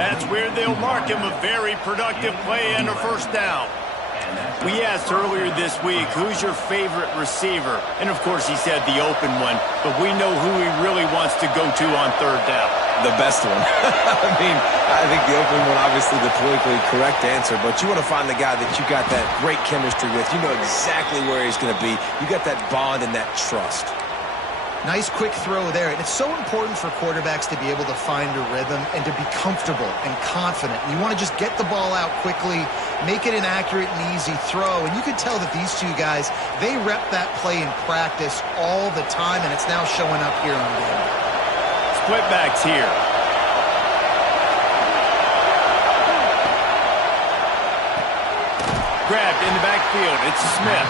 That's where they'll mark him. A very productive play and a first down. We asked earlier this week, who's your favorite receiver? And, of course, he said the open one, but we know who he really wants to go to on third down. The best one. I think the open one, obviously the politically correct answer, but you want to find the guy that you got that great chemistry with. You know exactly where he's going to be. You got that bond and that trust. Nice quick throw there. And it's so important for quarterbacks to be able to find a rhythm and to be comfortable and confident. You want to just get the ball out quickly, make it an accurate and easy throw. And you can tell that these two guys, they rep that play in practice all the time, and it's now showing up here on game. Split backs here. Grabbed in the backfield. It's Smith.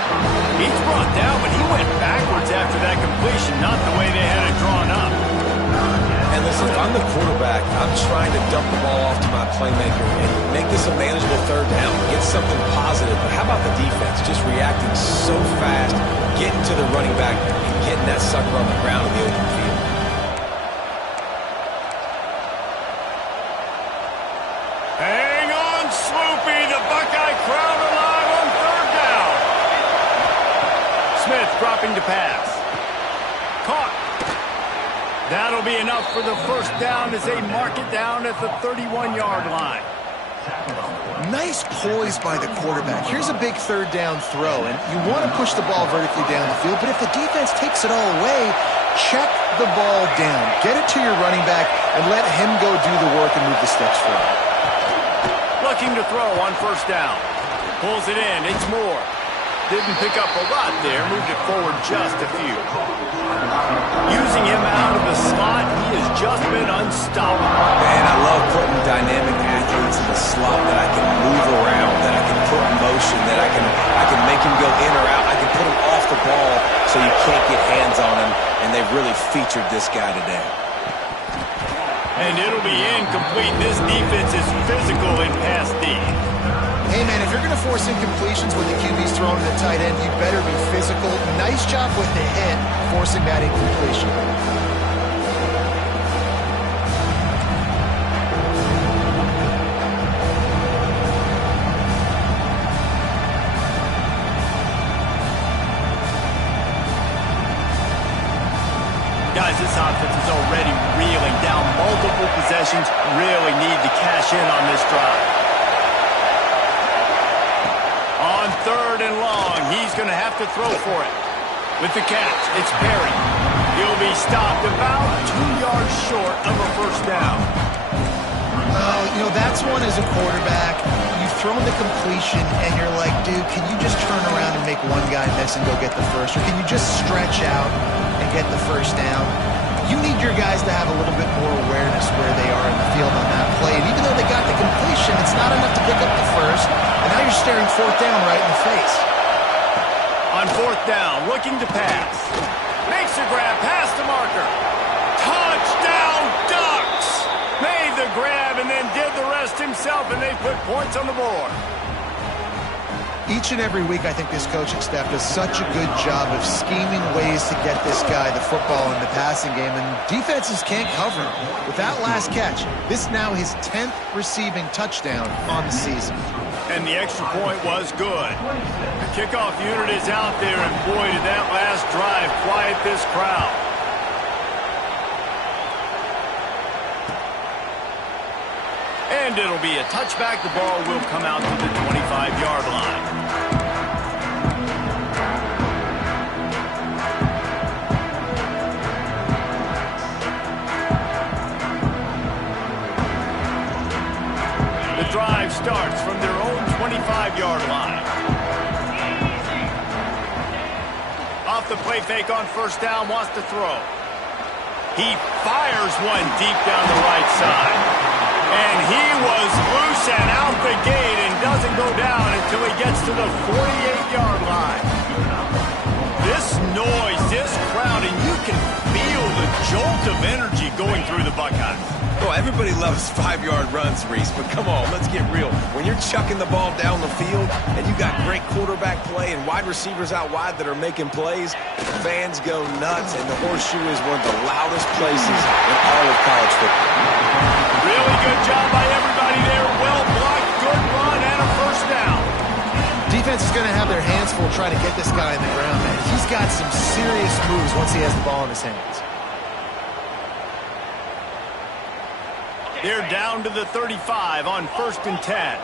He's brought down, but he went backwards after that completion, not the way they had it drawn up. And listen, if I'm the quarterback, I'm trying to dump the ball off to my playmaker and make this a manageable third down, get something positive. But how about the defense just reacting so fast, getting to the running back and getting that sucker on the ground in the open field? Hang on, Sloopy. The Buckeye crowd alive on third down. Smith dropping to pass. Caught. That'll be enough for the first down as they mark it down at the 31-yard line. Nice poise by the quarterback. Here's a big third down throw, and you want to push the ball vertically down the field, but if the defense takes it all away, check the ball down. Get it to your running back and let him go do the work and move the sticks for him. Looking to throw on first down. Pulls it in. It's Moore. Didn't pick up a lot there. Moved it forward just a few. Using him out of the slot, he has just been unstoppable. Man, I love putting dynamic athletes in the slot that I can move around, that I can put in motion, that I can make him go in or out. I can put him off the ball so you can't get hands on him, and they've really featured this guy today. And it'll be incomplete. This defense is physical in pass D. Hey, man, if you're going to force incompletions when the QB's throwing to the tight end, you better be physical. Nice job with the hit, forcing that incompletion. Guys, this offense is already reeling down multiple possessions. Really need to cash in on this drive. On third and long, he's going to have to throw for it. With the catch, it's Perry. He'll be stopped about 2 yards short of a first down. You know, that's one as a quarterback. You've thrown the completion, and you're like, dude, can you just turn around and make one guy miss and go get the first? Or can you just stretch out and get the first down? You need your guys to have a little bit more awareness where they are in the field on that play. And even though they got the completion, it's not enough to pick up the first. And now you're staring fourth down right in the face. On fourth down, looking to pass. Makes a grab past the marker. Touchdown Ducks! Made the grab and then did the rest himself, and they put points on the board. Each and every week, I think this coaching staff does such a good job of scheming ways to get this guy the football in the passing game, and defenses can't cover him. With that last catch, this is now his 10th receiving touchdown on the season. And the extra point was good. The kickoff unit is out there, and boy, did that last drive quiet this crowd. And it'll be a touchback. The ball will come out to the 25-yard line. The drive starts from their own 25-yard line. Off the play fake on first down, wants to throw. He fires one deep down the right side. And he was loose and out the gate and doesn't go down until he gets to the 48-yard line. This noise, this crowd, and you can feel the jolt of energy going through the Buckeyes. Well, everybody loves 5-yard runs, Reese, but come on, let's get real. When you're chucking the ball down the field and you got great quarterback play and wide receivers out wide that are making plays, fans go nuts, and the Horseshoe is one of the loudest places in all of college football. Really good job by everybody there. Well blocked, good run, and a first down. Defense is going to have their hands full trying to get this guy in the ground, man. He's got some serious moves once he has the ball in his hands. They're down to the 35 on 1st and 10.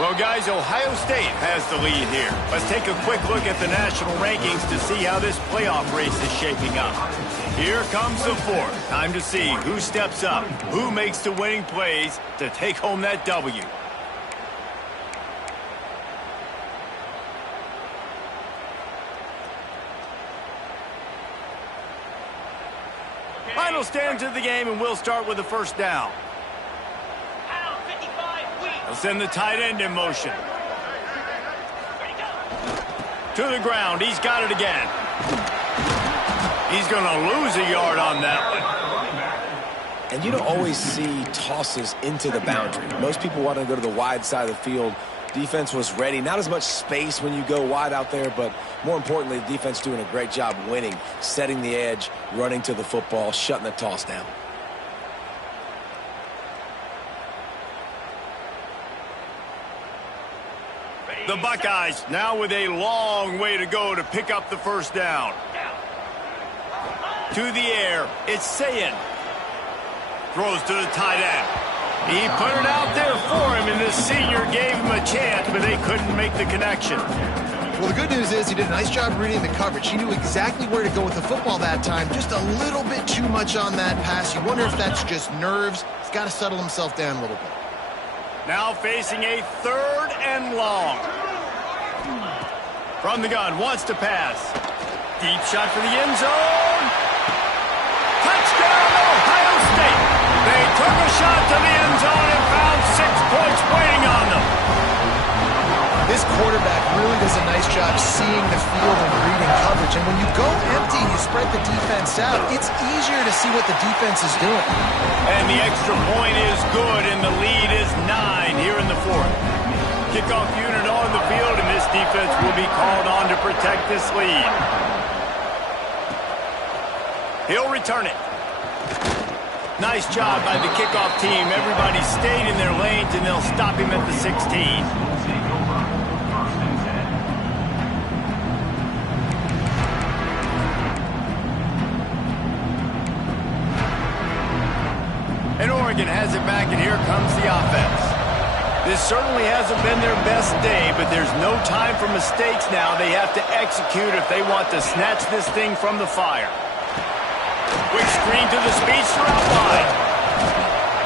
Well, guys, Ohio State has the lead here. Let's take a quick look at the national rankings to see how this playoff race is shaping up. Here comes the fourth. Time to see who steps up, who makes the winning plays to take home that W. He'll stand to the game, and we'll start with the first down. Pound 55 weak. He'll send the tight end in motion. Ready, go. To the ground. He's got it again. He's going to lose a yard on that one. And you don't always see tosses into the boundary. Most people want to go to the wide side of the field. Defense was ready. Not as much space when you go wide out there, but more importantly, the defense doing a great job winning, setting the edge, running to the football, shutting the toss down. The Buckeyes now with a long way to go to pick up the first down. To the air, it's Sayin. Throws to the tight end. He put it out there for him, and the senior gave him a chance, but they couldn't make the connection. Well, the good news is he did a nice job reading the coverage. He knew exactly where to go with the football that time. Just a little bit too much on that pass. You wonder if that's just nerves. He's got to settle himself down a little bit. Now facing a 3rd and long. From the gun, wants to pass. Deep shot for the end zone. Touchdown, Ohio State. They took a shot to the end zone and found 6 points waiting on them. This quarterback really does a nice job seeing the field and reading coverage. And when you go empty and you spread the defense out, it's easier to see what the defense is doing. And the extra point is good, and the lead is 9 here in the 4th. Kickoff unit on the field, and this defense will be called on to protect this lead. He'll return it. Nice job by the kickoff team. Everybody stayed in their lanes, and they'll stop him at the 16. And Oregon has it back, and here comes the offense. This certainly hasn't been their best day, but there's no time for mistakes now. They have to execute if they want to snatch this thing from the fire. Quick screen to the speedster out wide.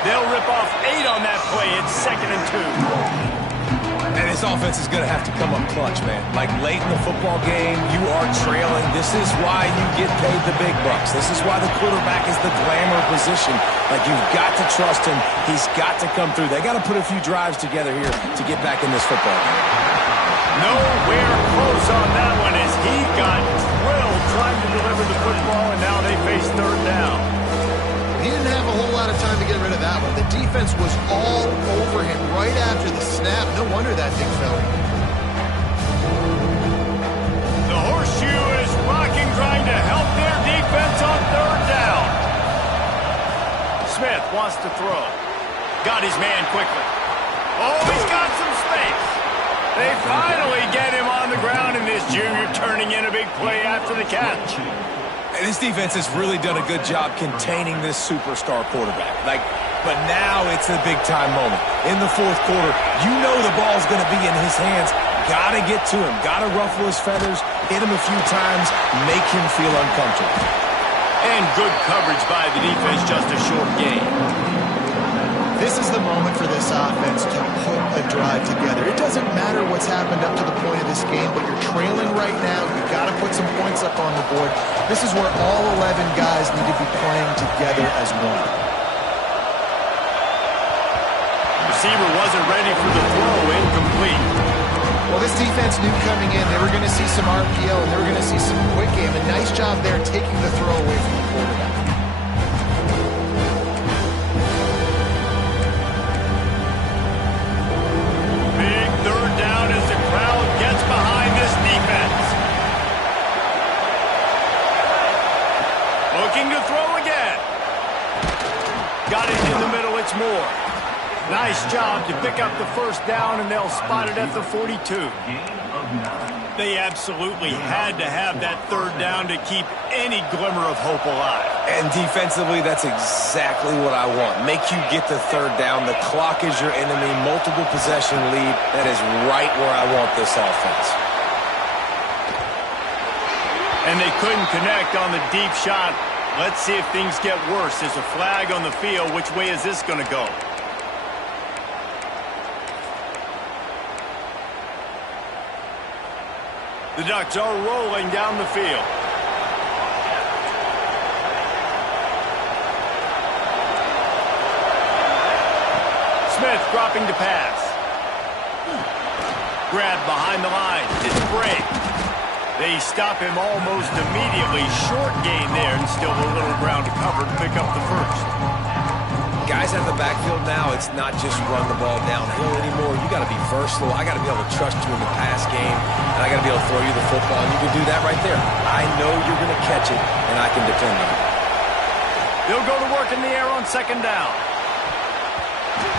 They'll rip off 8 on that play. It's 2nd and 2. And this offense is going to have to come up clutch, man. Like late in the football game, you are trailing. This is why you get paid the big bucks. This is why the quarterback is the glamour position. Like, you've got to trust him. He's got to come through. They got to put a few drives together here to get back in this football game. Nowhere close on that one as he got drilled trying to deliver the football, and now they face 3rd down. He didn't have a whole lot of time to get rid of that one. The defense was all over him right after the snap. No wonder that thing fell. The horseshoe is rocking, trying to help their defense on 3rd down. Smith wants to throw. Got his man quickly. Oh, he's got some space. They finally get him on the ground, and this junior turning in a big play after the catch. This defense has really done a good job containing this superstar quarterback. But now it's a big-time moment. In the 4th quarter, you know the ball's going to be in his hands. Got to get to him. Got to ruffle his feathers, hit him a few times, make him feel uncomfortable. And good coverage by the defense, just a short game. This is the moment for this offense to put a drive together. It doesn't matter what's happened up to the point of this game, but you're trailing right now. You've got to put some points up on the board. This is where all 11 guys need to be playing together as one. Receiver wasn't ready for the throw, incomplete. Well, this defense knew coming in they were going to see some RPO and they were going to see some quick game. A nice job there taking the throw away from the quarterback. Big 3rd down as the crowd gets behind this defense. Looking to throw again. Got it in the middle, it's Moore. Nice job to pick up the first down, and they'll spot it at the 42. They absolutely had to have that 3rd down to keep any glimmer of hope alive. And defensively, that's exactly what I want. Make you get the 3rd down. The clock is your enemy. Multiple possession lead. That is right where I want this offense. And they couldn't connect on the deep shot. Let's see if things get worse. There's a flag on the field. Which way is this going to go? The Ducks are rolling down the field. Smith dropping to pass. Grab behind the line. It's Bray. They stop him almost immediately. Short gain there, and still a little ground to cover to pick up the first. Guys out of the backfield now, it's not just run the ball downhill anymore. You got to be versatile. I got to be able to trust you in the pass game, and I got to be able to throw you the football, and you can do that right there. I know you're going to catch it, and I can depend on it. They'll go to work in the air on second down.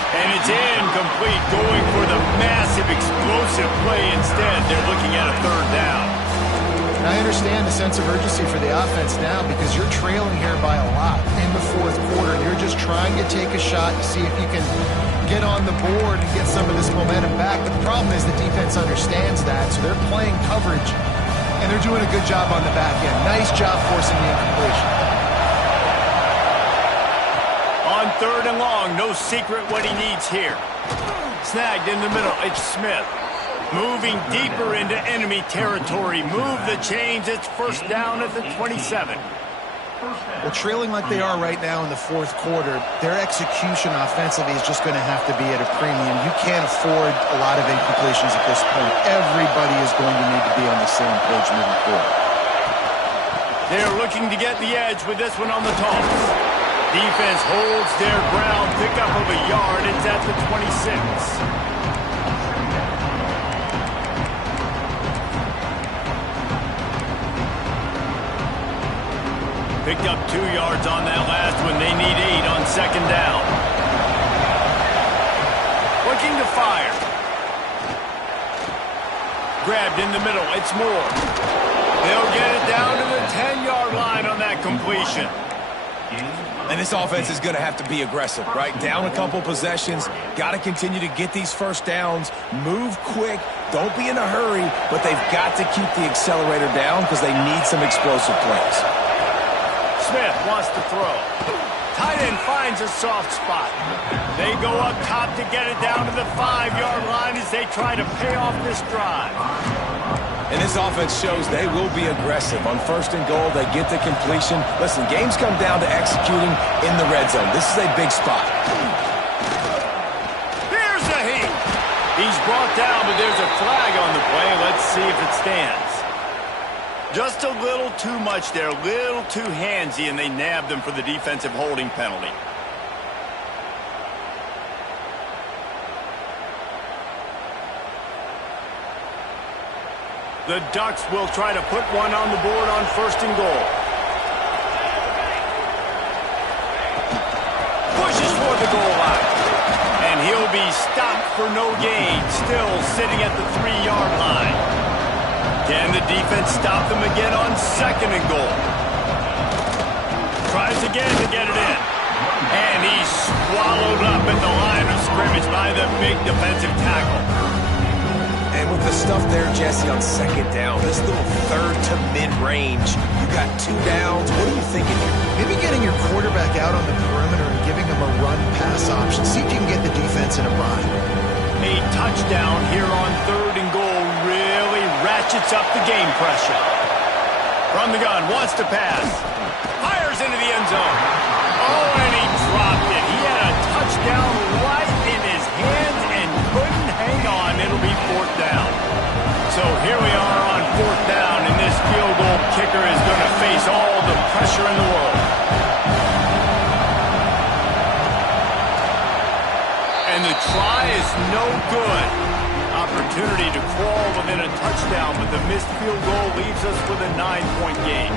And it's incomplete, going for the massive, explosive play instead. They're looking at a third down. And I understand the sense of urgency for the offense now because you're trailing here by a lot in the fourth quarter. You're just trying to take a shot to see if you can get on the board and get some of this momentum back. But the problem is the defense understands that, so they're playing coverage, and they're doing a good job on the back end. Nice job forcing the incompletion. On third and long, no secret what he needs here. Snagged in the middle, it's Smith. Moving deeper into enemy territory. Move the chains. It's first down at the 27. Well, trailing like they are right now in the fourth quarter, their execution offensively is just going to have to be at a premium. You can't afford a lot of incompletions at this point. Everybody is going to need to be on the same page moving forward. They're looking to get the edge with this one on the toss. Defense holds their ground. Pickup of a yard. It's at the 26. Picked up 2 yards on that last one. They need 8 on second down. Looking to fire. Grabbed in the middle. It's Moore. They'll get it down to the 10-yard line on that completion. And this offense is going to have to be aggressive, right? Down a couple possessions. Got to continue to get these first downs. Move quick. Don't be in a hurry. But they've got to keep the accelerator down because they need some explosive plays. Smith wants to throw. Tight end finds a soft spot. They go up top to get it down to the 5-yard line as they try to pay off this drive. And this offense shows they will be aggressive. On first and goal, they get the completion. Listen, games come down to executing in the red zone. This is a big spot. Here's the heat. He's brought down, but there's a flag on the play. Let's see if it stands. Just a little too much there, a little too handsy, and they nabbed them for the defensive holding penalty. The Ducks will try to put one on the board on first and goal. Pushes for the goal line. And he'll be stopped for no gain, still sitting at the 3-yard line. Can the defense stop them again on second and goal? Tries again to get it in. And he's swallowed up at the line of scrimmage by the big defensive tackle. And with the stuff there, Jesse, on second down, this little third to mid-range, you got 2 downs. What are you thinking here? Maybe getting your quarterback out on the perimeter and giving him a run-pass option. See if you can get the defense in a bind. A touchdown here on third and goal really ratchets up the game pressure. From the gun, wants to pass. Fires into the end zone. Oh, and he dropped it. He had a touchdown right in his hands and couldn't hang on. It'll be fourth down. So here we are on fourth down, and this field goal kicker is going to face all the pressure in the world. And the try is no good. Opportunity to crawl within a touchdown, but the missed field goal leaves us with a 9-point game.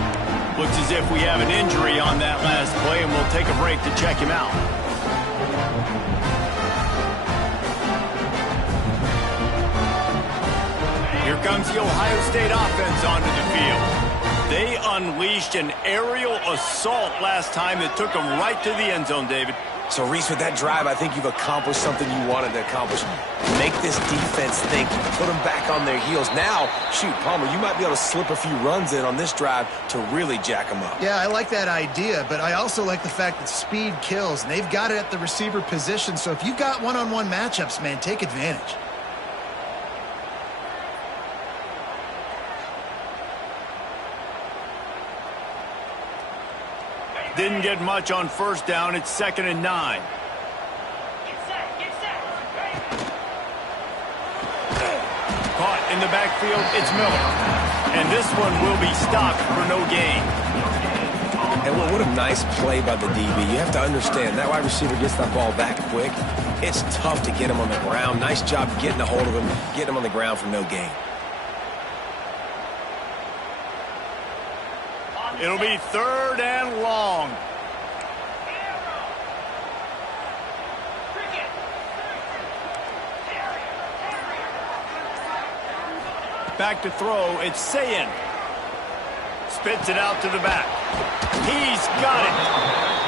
Looks as if we have an injury on that last play, and we'll take a break to check him out. Here comes the Ohio State offense onto the field. They unleashed an aerial assault last time that took them right to the end zone, David. So, Reese, with that drive, I think you've accomplished something you wanted to accomplish. Make this defense think. You put them back on their heels. Now, shoot, Palmer, you might be able to slip a few runs in on this drive to really jack them up. Yeah, I like that idea, but I also like the fact that speed kills, and they've got it at the receiver position. So if you've got one-on-one matchups, man, take advantage. Didn't get much on first down. It's 2nd and 9. Get set, get set. In the backfield, it's Miller. And this one will be stopped for no gain. And what a nice play by the DB. You have to understand, that wide receiver gets that ball that quick. It's tough to get him on the ground. Nice job getting a hold of him, getting him on the ground for no gain. It'll be 3rd and long. Back to throw, it's Sayin. Spits it out to the back. He's got it.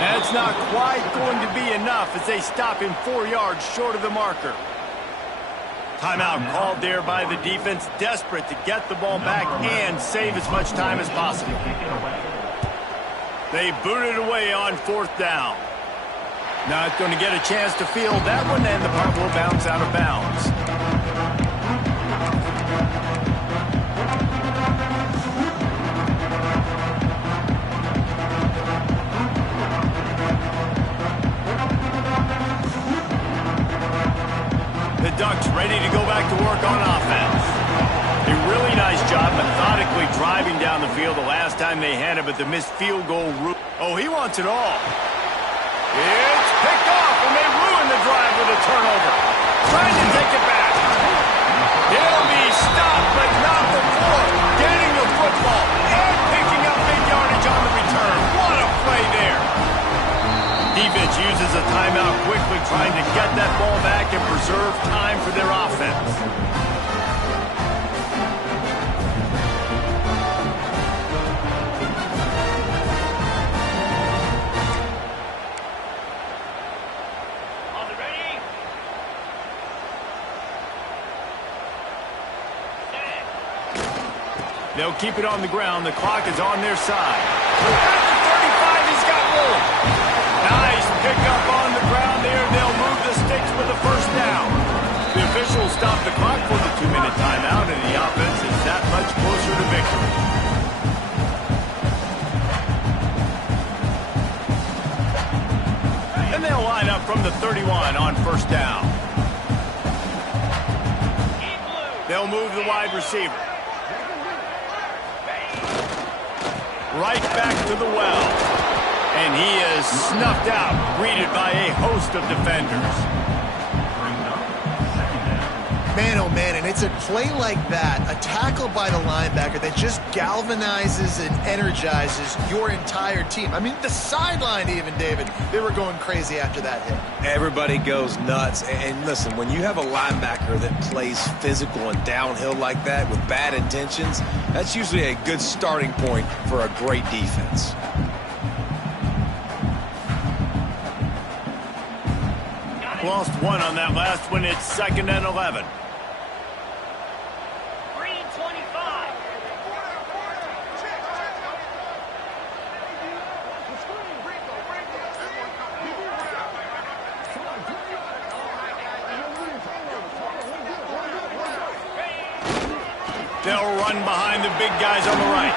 That's not quite going to be enough as they stop him 4 yards short of the marker. Timeout called there by the defense, desperate to get the ball back and save as much time as possible. They boot it away on 4th down. Not going to get a chance to field that one, and the punt will bounce out of bounds. The Ducks ready to go back to work on offense. A really nice job methodically driving down the field the last time they had it, but the missed field goal. Oh, he wants it all. It's picked off, and they ruin the drive with a turnover. Trying to take it back. He'll be stopped, but not before getting the football and picking up big yardage on the return. What a play there. Defense uses a timeout quickly, trying to get that ball back and preserve time for their offense. They'll keep it on the ground. The clock is on their side. At the 35, he's got room. Nice pickup on the ground there. They'll move the sticks for the 1st down. The officials stop the clock for the 2-minute timeout, and the offense is that much closer to victory. And they'll line up from the 31 on 1st down. They'll move the wide receiver. Right back to the well. And he is snuffed out, greeted by a host of defenders. Man, oh man, and it's a play like that, a tackle by the linebacker that just galvanizes and energizes your entire team. I mean, the sideline even, David, they were going crazy after that hit. Everybody goes nuts. And listen, when you have a linebacker that plays physical and downhill like that with bad intentions, that's usually a good starting point for a great defense. Lost one on that last one. It's 2nd and 11. They'll run behind the big guys on the right.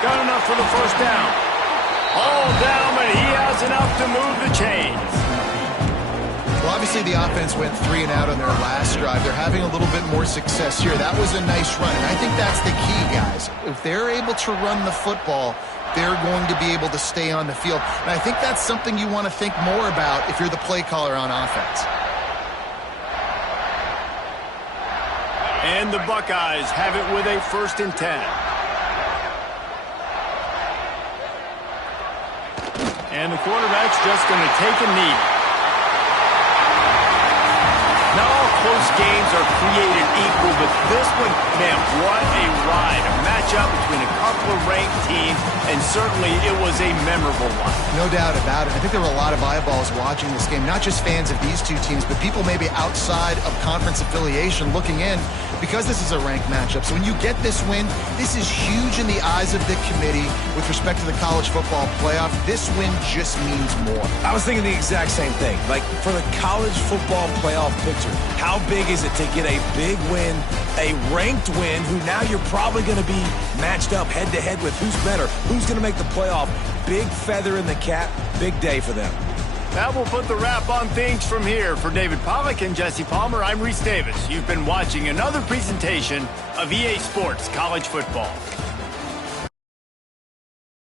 Got enough for the 1st down. All down, but he has enough to move the chains. Well, obviously the offense went 3 and out on their last drive. They're having a little bit more success here. That was a nice run, and I think that's the key, guys. If they're able to run the football, they're going to be able to stay on the field. And I think that's something you want to think more about if you're the play caller on offense. And the Buckeyes have it with a 1st and 10. And the quarterback's just going to take a knee. Not all close games are created equal, but this one, man, what a ride. A matchup between a couple of ranked teams, and certainly it was a memorable one. No doubt about it. I think there were a lot of eyeballs watching this game, not just fans of these two teams, but people maybe outside of conference affiliation looking in, because this is a ranked matchup. So when you get this win, this is huge in the eyes of the committee with respect to the college football playoff. This win just means more. I was thinking the exact same thing. Like, for the college football playoff picture, how big is it to get a big win, a ranked win, who now you're probably going to be matched up head-to-head with who's better, who's going to make the playoff. Big feather in the cap, big day for them. That will put the wrap on things from here. For David Pollack and Jesse Palmer, I'm Reese Davis. You've been watching another presentation of EA Sports College Football.